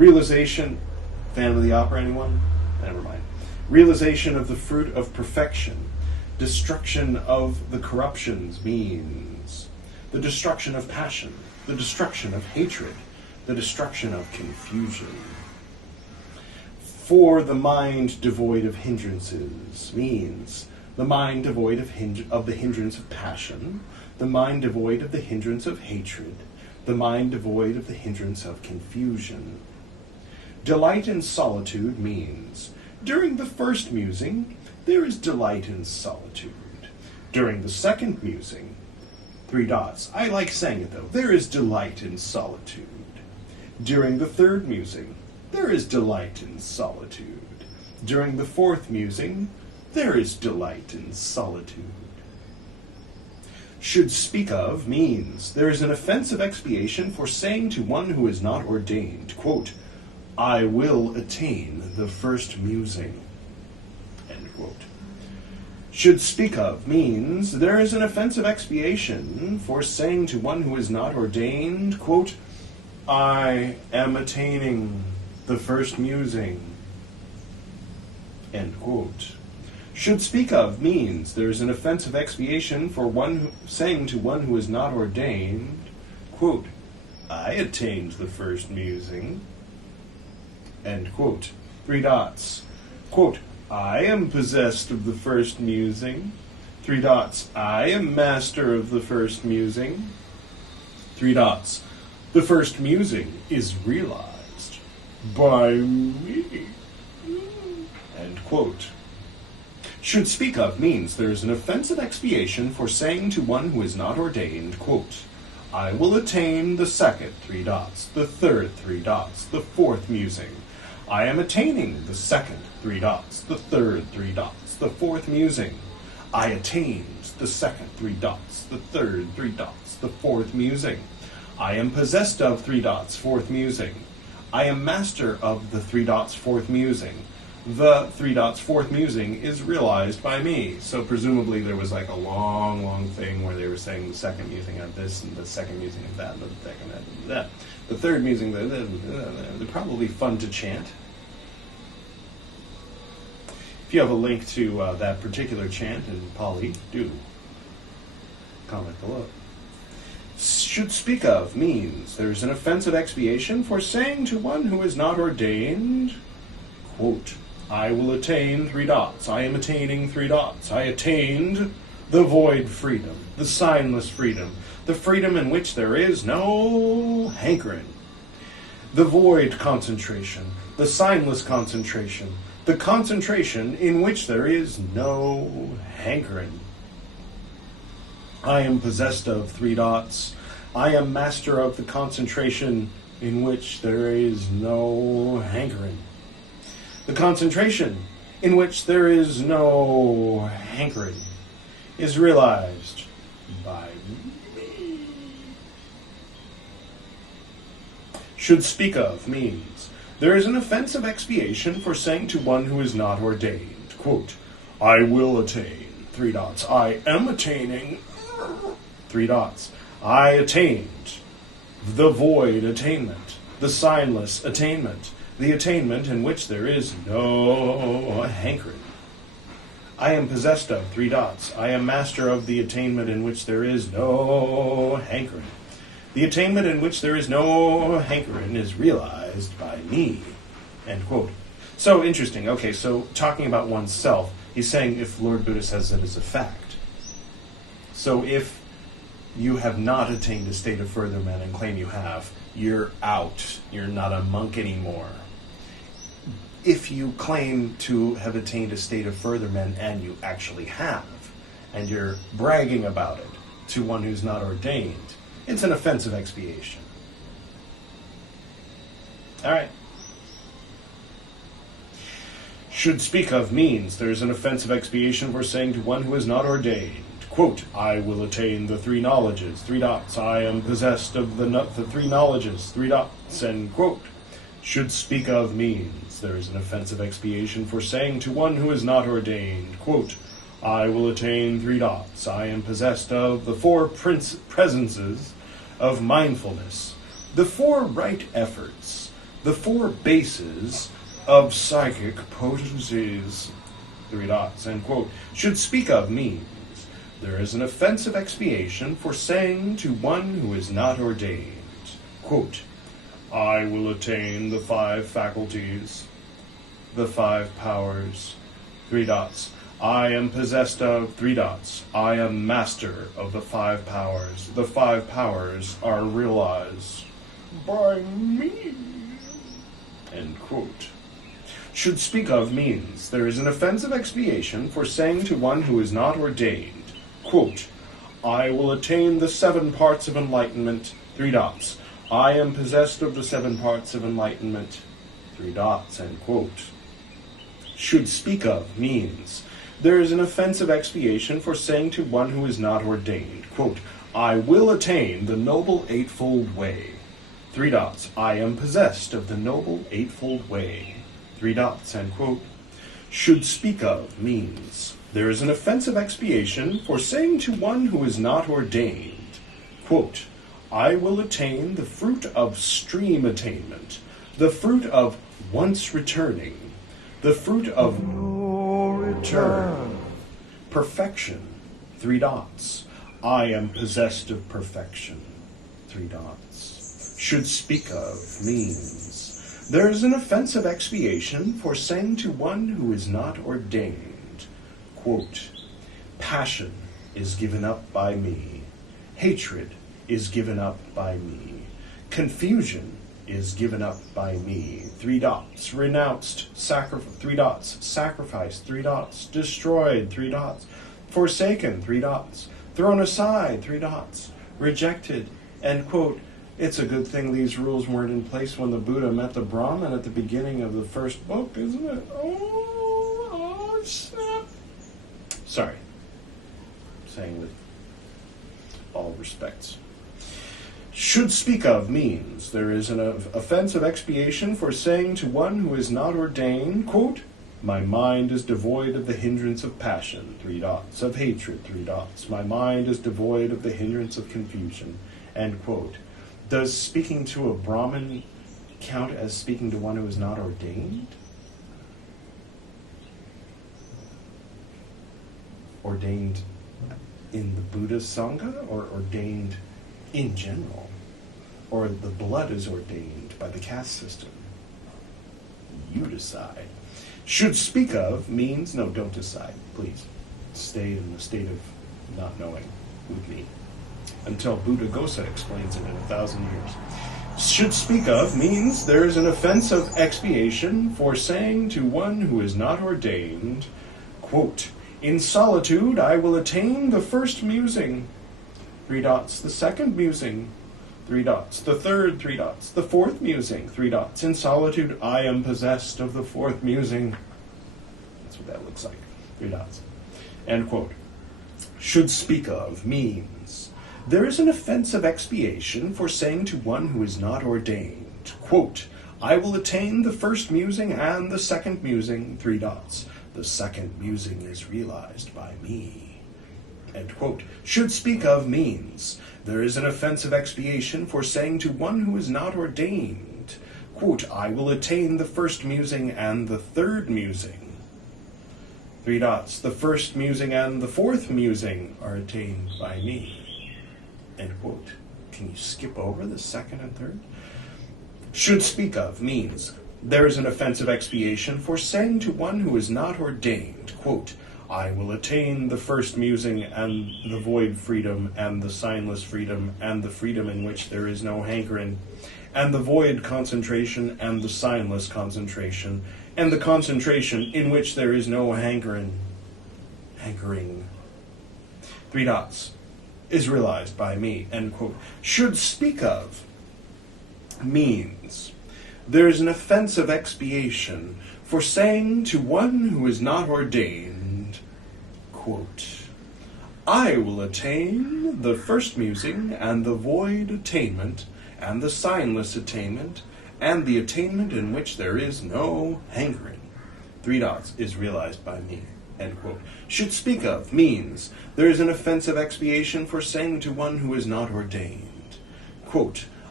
Realization, Phantom of the Opera, anyone? Never mind. Realization of the fruit of perfection. Destruction of the corruptions means the destruction of passion, the destruction of hatred, the destruction of confusion. For the mind devoid of hindrances means the mind devoid of the hindrance of passion, the mind devoid of the hindrance of hatred, the mind devoid of the hindrance of confusion. Delight in solitude means during the first musing, there is delight in solitude. During the second musing, I like saying it though, there is delight in solitude. During the third musing, there is delight in solitude. During the fourth musing, there is delight in solitude. Should speak of means there is an offensive expiation for saying to one who is not ordained, quote, I will attain the first musing, end quote. Should speak of means there is an offensive expiation for saying to one who is not ordained, quote, I am attaining the first musing, end quote. Should speak of means there is an offensive expiation for saying to one who is not ordained, quote, I attained the first musing, end quote. Quote, I am possessed of the first musing, I am master of the first musing, the first musing is realized by me, end quote. Should speak of means there is an offensive expiation for saying to one who is not ordained, quote, I will attain the second, the third, the fourth musing. I am attaining the second, the third, the fourth musing. I attained the second, the third, the fourth musing. I am possessed of fourth musing. I am master of the fourth musing. The fourth musing is realized by me. So presumably there was like a long thing where they were saying the second musing of this and the second musing of that and the second of that. The third musing, they're probably fun to chant. If you have a link to that particular chant in Pali, do comment below. Should speak of means there's an offensive expiation for saying to one who is not ordained, quote, I will attain I am attaining I attained the void freedom, the signless freedom, the freedom in which there is no hankering, the void concentration, the signless concentration, the concentration in which there is no hankering. I am possessed of I am master of the concentration in which there is no hankering. The concentration in which there is no hankering is realized by me. Should speak of means there is an offensive expiation for saying to one who is not ordained, quote, I will attain I am attaining I attained the void attainment, the signless attainment, the attainment in which there is no hankering. I am possessed of I am master of the attainment in which there is no hankering. The attainment in which there is no hankering is realized by me, end quote. So interesting. Okay, so talking about oneself, he's saying if Lord Buddha says it as a fact. So if you have not attained a state of further men and claim you have, you're out. You're not a monk anymore. If you claim to have attained a state of further men and you actually have, and you're bragging about it to one who's not ordained, it's an offensive expiation. All right. Should speak of means there's an offensive expiation for saying to one who is not ordained, quote, I will attain the three knowledges, I am possessed of the three knowledges, end quote. Should speak of means there is an offensive expiation for saying to one who is not ordained, quote, I will attain I am possessed of the four presences of mindfulness, the four right efforts, The four bases of psychic potencies, three dots, end quote, should speak of means there is an offensive expiation for saying to one who is not ordained, quote, I will attain the five faculties, the five powers, three dots, I am possessed of, three dots, I am master of the five powers are realized by me, end quote. Should speak of means there is an offensive expiation for saying to one who is not ordained, quote, I will attain the 7 parts of enlightenment, three dots, I am possessed of the 7 parts of enlightenment, three dots, end quote. Should speak of means there is an offensive expiation for saying to one who is not ordained, quote, I will attain the Noble Eightfold Way, three dots, I am possessed of the Noble Eightfold Way, three dots, end quote. Should speak of means there is an offensive expiation for saying to one who is not ordained, quote, I will attain the fruit of stream attainment, the fruit of once returning, the fruit of no return, perfection, three dots, I am possessed of perfection, three dots. Should speak of means there is an offensive expiation for saying to one who is not ordained, quote, passion is given up by me, hatred is given up by me, confusion is given up by me, three dots, renounced, three dots, sacrificed, three dots, destroyed, three dots, forsaken, three dots, thrown aside, three dots, rejected, end quote. It's a good thing these rules weren't in place when the Buddha met the Brahmin at the beginning of the first book, isn't it? Oh, snap. Sorry. Saying with all respects. Should speak of means there is an offensive expiation for saying to one who is not ordained, quote, my mind is devoid of the hindrance of passion, three dots, of hatred, three dots. My mind is devoid of the hindrance of confusion, end quote. Does speaking to a Brahmin count as speaking to one who is not ordained? Ordained in the Buddhist Sangha, or ordained in general? Or the blood is ordained by the caste system? You decide. Should speak of means, no, don't decide, please. Stay in the state of not knowing with me until Buddha Gosa explains it in 1,000 years. Should speak of means there is an offensive expiation for saying to one who is not ordained, quote, in solitude I will attain the first musing, three dots, the second musing, three dots, the third, three dots, the fourth musing, three dots. In solitude I am possessed of the fourth musing. That's what that looks like, three dots, end quote. Should speak of means there is an offensive expiation for saying to one who is not ordained, quote, I will attain the first musing and the second musing, three dots. The second musing is realized by me, end quote. Should speak of means there is an offensive expiation for saying to one who is not ordained, quote, I will attain the first musing and the third musing, three dots. The first musing and the fourth musing are attained by me, end quote. Can you skip over the second and third? Should speak of means there is an offensive expiation for saying to one who is not ordained, quote, I will attain the first musing and the void freedom and the signless freedom and the freedom in which there is no hankering and the void concentration and the signless concentration and the concentration in which there is no hankering, three dots, is realized by me, end quote. Should speak of means there is an offensive expiation for saying to one who is not ordained, quote, I will attain the first musing and the void attainment and the signless attainment and the attainment in which there is no hankering, three dots, is realized by me, end quote. Should speak of means there is an offensive expiation for saying to one who is not ordained, quote,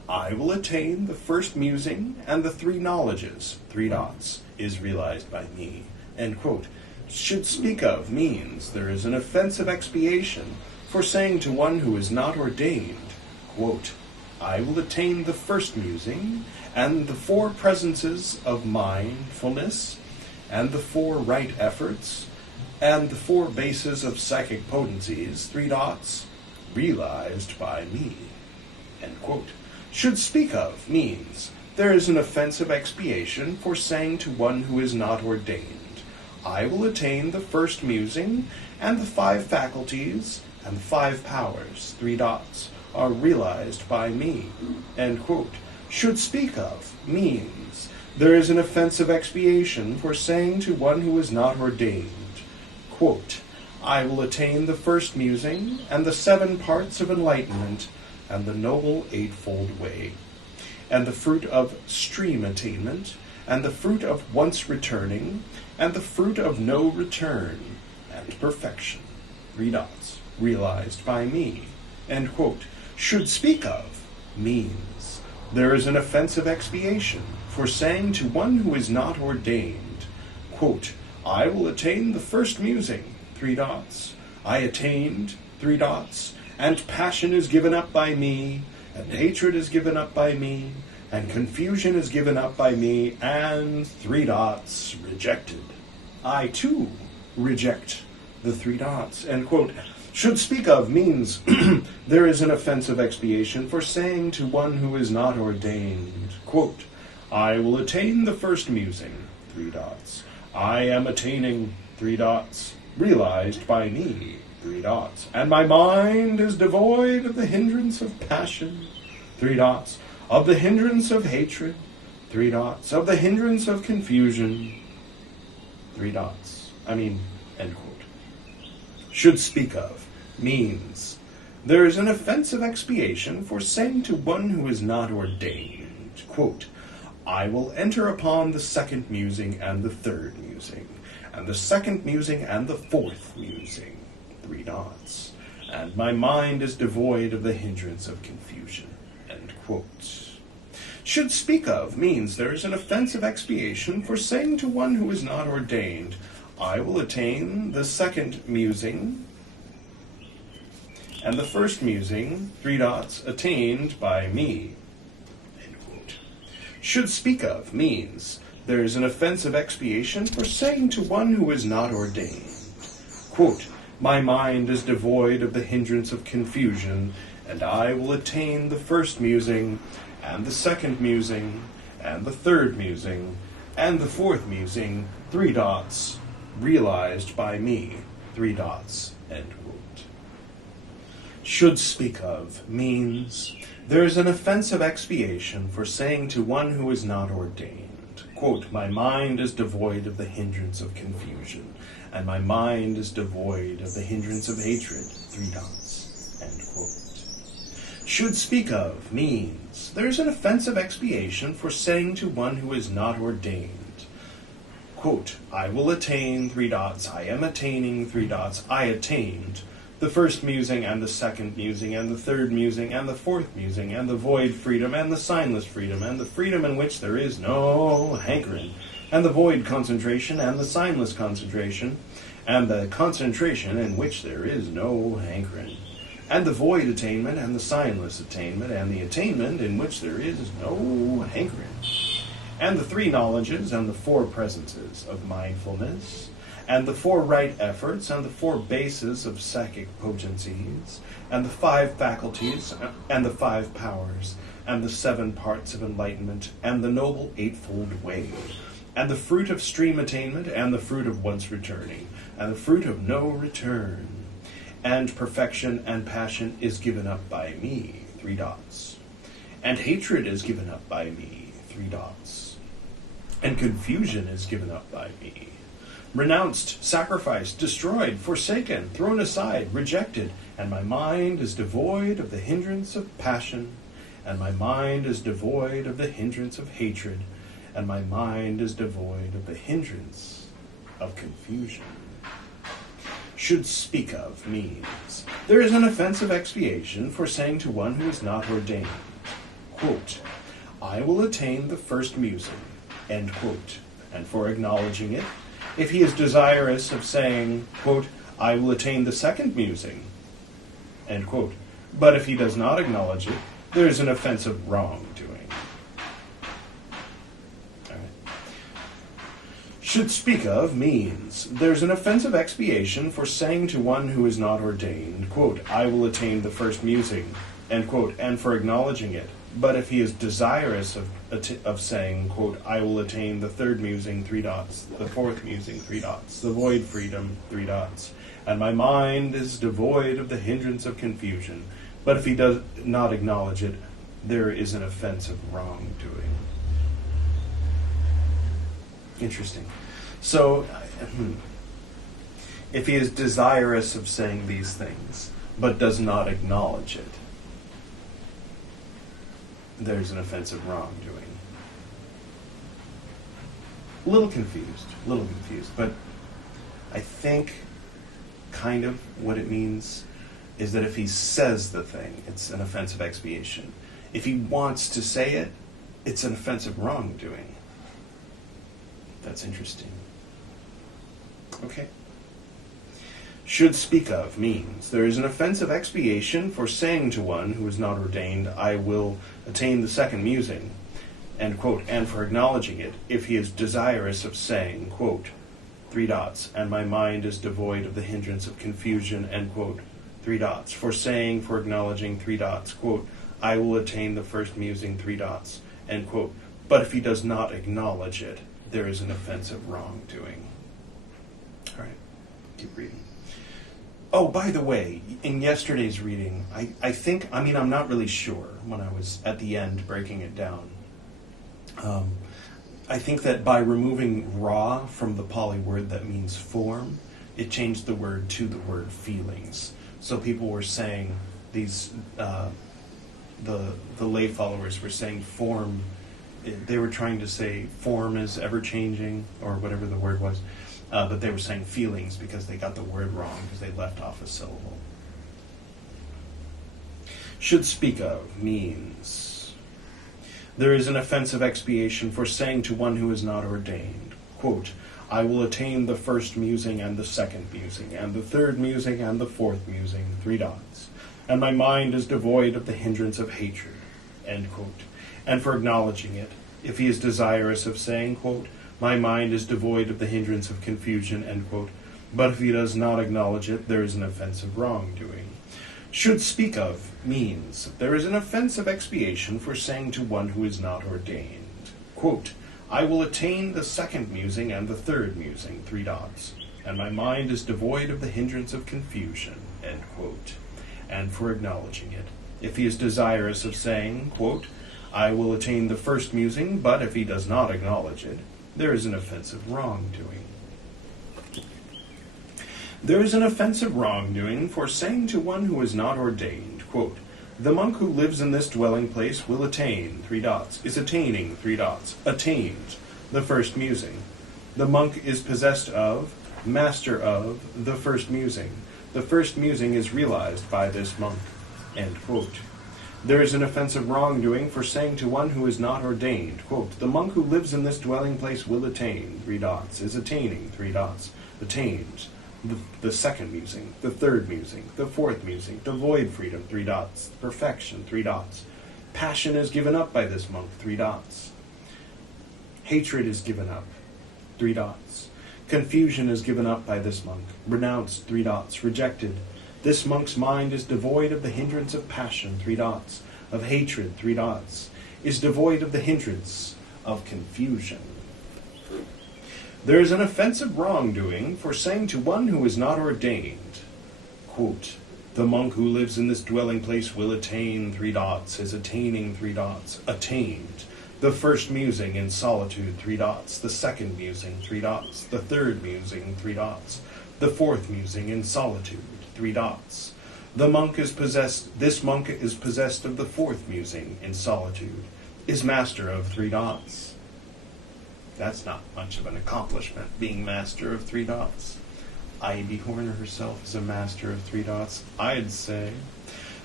I will attain the first musing and the three knowledges, is realized by me, end quote. Should speak of means there is an offensive expiation for saying to one who is not ordained, quote, I will attain the first musing and the four presences of mindfulness and the four right efforts and the four bases of psychic potencies, realized by me, end quote. Should speak of means there is an offensive expiation for saying to one who is not ordained, I will attain the first musing and the five faculties and the five powers, are realized by me, end quote. Should speak of means there is an offensive expiation for saying to one who is not ordained, quote, I will attain the first musing and the 7 parts of enlightenment and the noble eightfold way, and the fruit of stream attainment, and the fruit of once returning, and the fruit of no return, and perfection, realized by me, end quote. Should speak of means there is an offensive expiation for saying to one who is not ordained, quote, I will attain the first musing, I attained, and passion is given up by me, and hatred is given up by me, and confusion is given up by me, and rejected. I too reject the 3 end quote. Should speak of means there is an offensive expiation for saying to one who is not ordained, quote, I will attain the first musing, I am attaining, realized by me, and my mind is devoid of the hindrance of passion, of the hindrance of hatred, of the hindrance of confusion, end quote. Should speak of means there is an offensive expiation for saying to one who is not ordained, quote, I will enter upon the second musing and the third musing, and the second musing and the fourth musing, and my mind is devoid of the hindrance of confusion, end quote. Should speak of means there is an offensive expiation for saying to one who is not ordained, I will attain the second musing and the first musing, attained by me, end quote. Should speak of means there is an offensive expiation for saying to one who is not ordained, quote, my mind is devoid of the hindrance of confusion, and I will attain the first musing, and the second musing, and the third musing, and the fourth musing, realized by me, end quote. Should speak of means there is an offensive expiation for saying to one who is not ordained, quote, my mind is devoid of the hindrance of confusion, and my mind is devoid of the hindrance of hatred, end quote. Should speak of means there is an offensive expiation for saying to one who is not ordained, quote, I will attain, I am attaining, I attained, the first musing and the second musing and the third musing and the fourth musing and the void freedom and the signless freedom and the freedom in which there is no hankering and the void concentration and the signless concentration and the concentration in which there is no hankering and the void attainment and the signless attainment and the attainment in which there is no hankering and the 3 knowledges and the 4 presences of mindfulness and the 4 right efforts, and the 4 bases of psychic potencies, and the 5 faculties, and the 5 powers, and the 7 parts of enlightenment, and the noble eightfold way, and the fruit of stream attainment, and the fruit of once returning, and the fruit of no return, and perfection and passion is given up by me, and hatred is given up by me, and confusion is given up by me. Renounced, sacrificed, destroyed, forsaken, thrown aside, rejected, and my mind is devoid of the hindrance of passion, and my mind is devoid of the hindrance of hatred, and my mind is devoid of the hindrance of confusion. Should speak of means there is an offensive expiation for saying to one who is not ordained, quote, I will attain the first musing, end quote, and for acknowledging it, if he is desirous of saying, quote, I will attain the second musing, end quote, but if he does not acknowledge it, there is an offensive wrongdoing. All right. Should speak of means there's an offensive expiation for saying to one who is not ordained, quote, I will attain the first musing, end quote, and for acknowledging it. But if he is desirous of saying, quote, I will attain the third musing, three dots, the fourth musing, three dots, the void freedom, three dots, and my mind is devoid of the hindrance of confusion. But if he does not acknowledge it, there is an offensive wrongdoing. Interesting. So, if he is desirous of saying these things, but does not acknowledge it, there's an offensive wrongdoing. A little confused, but I think kind of what it means is that if he says the thing, it's an offensive expiation. If he wants to say it, it's an offensive wrongdoing. That's interesting. Okay. Should speak of means there is an offensive expiation for saying to one who is not ordained, I will attain the second musing, end quote, and for acknowledging it, if he is desirous of saying, quote, three dots, and my mind is devoid of the hindrance of confusion, end quote, three dots, for saying, for acknowledging, three dots, quote, I will attain the first musing, three dots, end quote, but if he does not acknowledge it, there is an offensive wrongdoing. All right, keep reading. Oh, by the way, in yesterday's reading, I'm not really sure when I was at the end breaking it down. I think that by removing ra from the Pali word that means form, it changed the word to the word feelings. So people were saying these, the lay followers were saying form, they were trying to say form is ever-changing, or whatever the word was. But they were saying feelings because they got the word wrong, because they left off a syllable. Should speak of means there is an offensive expiation for saying to one who is not ordained, quote, I will attain the first musing and the second musing, and the third musing and the fourth musing, three dots, and my mind is devoid of the hindrance of hatred, end quote, and for acknowledging it, if he is desirous of saying, quote, my mind is devoid of the hindrance of confusion, end quote, but if he does not acknowledge it, there is an offensive wrongdoing. Should speak of means there is an offensive expiation for saying to one who is not ordained, quote, I will attain the second musing and the third musing, three dots, and my mind is devoid of the hindrance of confusion, end quote, and for acknowledging it, if he is desirous of saying, quote, I will attain the first musing, but if he does not acknowledge it, there is an offensive wrongdoing. There is an offensive wrongdoing for saying to one who is not ordained, quote, the monk who lives in this dwelling place will attain, three dots, is attaining, three dots, attained, the first musing. The monk is possessed of, master of, the first musing. The first musing is realized by this monk, end quote. There is an offensive wrongdoing for saying to one who is not ordained, quote, the monk who lives in this dwelling place will attain, three dots, is attaining, three dots, attained, the second musing, the third musing, the fourth musing, the void freedom, three dots, perfection, three dots. Passion is given up by this monk, three dots. Hatred is given up, three dots. Confusion is given up by this monk, renounced, three dots, rejected. This monk's mind is devoid of the hindrance of passion, three dots, of hatred, three dots, is devoid of the hindrance of confusion. There is an offensive wrongdoing for saying to one who is not ordained, quote, the monk who lives in this dwelling place will attain, three dots, is attaining, three dots, attained. The first musing in solitude, three dots, the second musing, three dots, the third musing, three dots, the fourth musing in solitude, three dots. The monk is possessed, this monk is possessed of the fourth musing in solitude, is master of three dots. That's not much of an accomplishment, being master of three dots. Ivy Horner herself is a master of three dots, I'd say.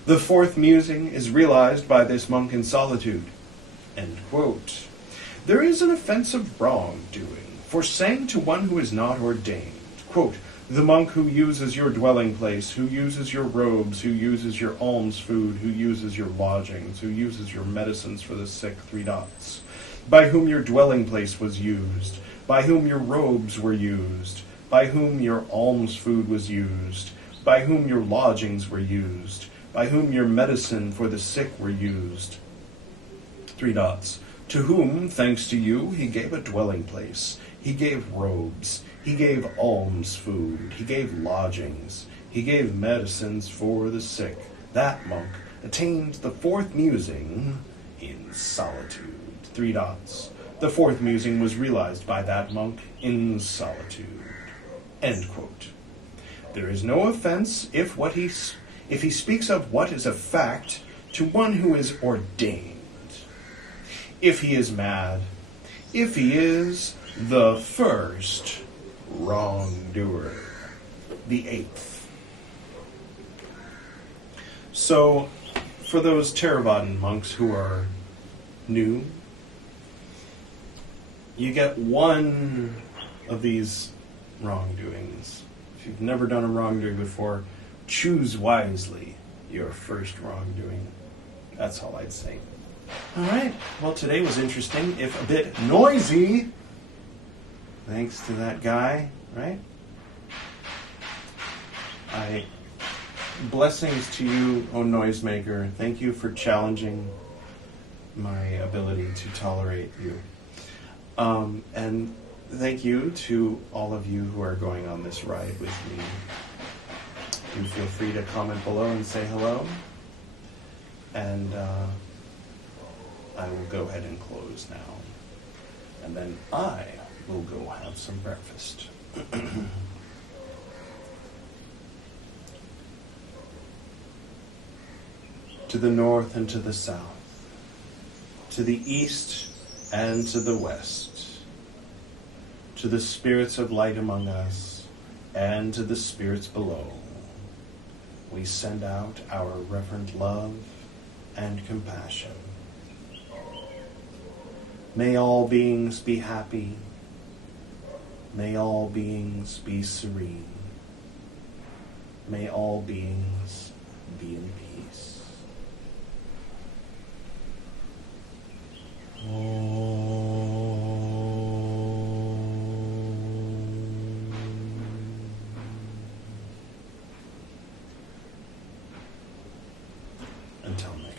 The fourth musing is realized by this monk in solitude. End quote. There is an offensive wrongdoing for saying to one who is not ordained, quote, the monk who uses your dwelling place, who uses your robes, who uses your alms food, who uses your lodgings, who uses your medicines for the sick, three dots, by whom your dwelling place was used, by whom your robes were used, by whom your alms food was used, by whom your lodgings were used, by whom your medicine for the sick were used, three dots, to whom, thanks to you, he gave a dwelling place, he gave robes, he gave alms food, he gave lodgings, he gave medicines for the sick. That monk attained the fourth musing in solitude. Three dots. The fourth musing was realized by that monk in solitude. End quote. There is no offense if he speaks of what is a fact to one who is ordained. If he is mad, if he is the first wrongdoer, the eighth. So, for those Theravadan monks who are new, you get one of these wrongdoings. If you've never done a wrongdoing before, choose wisely your first wrongdoing. That's all I'd say. All right. Well, today was interesting, if a bit noisy. Thanks to that guy, right? Blessings to you, O noisemaker. Thank you for challenging my ability to tolerate you. And thank you to all of you who are going on this ride with me. Do feel free to comment below and say hello. And I will go ahead and close now. And then I will go have some breakfast. To the north and to the south, to the east and to the west, to the spirits of light among us and to the spirits below, we send out our reverent love and compassion. May all beings be happy. May all beings be serene. May all beings be in peace. Until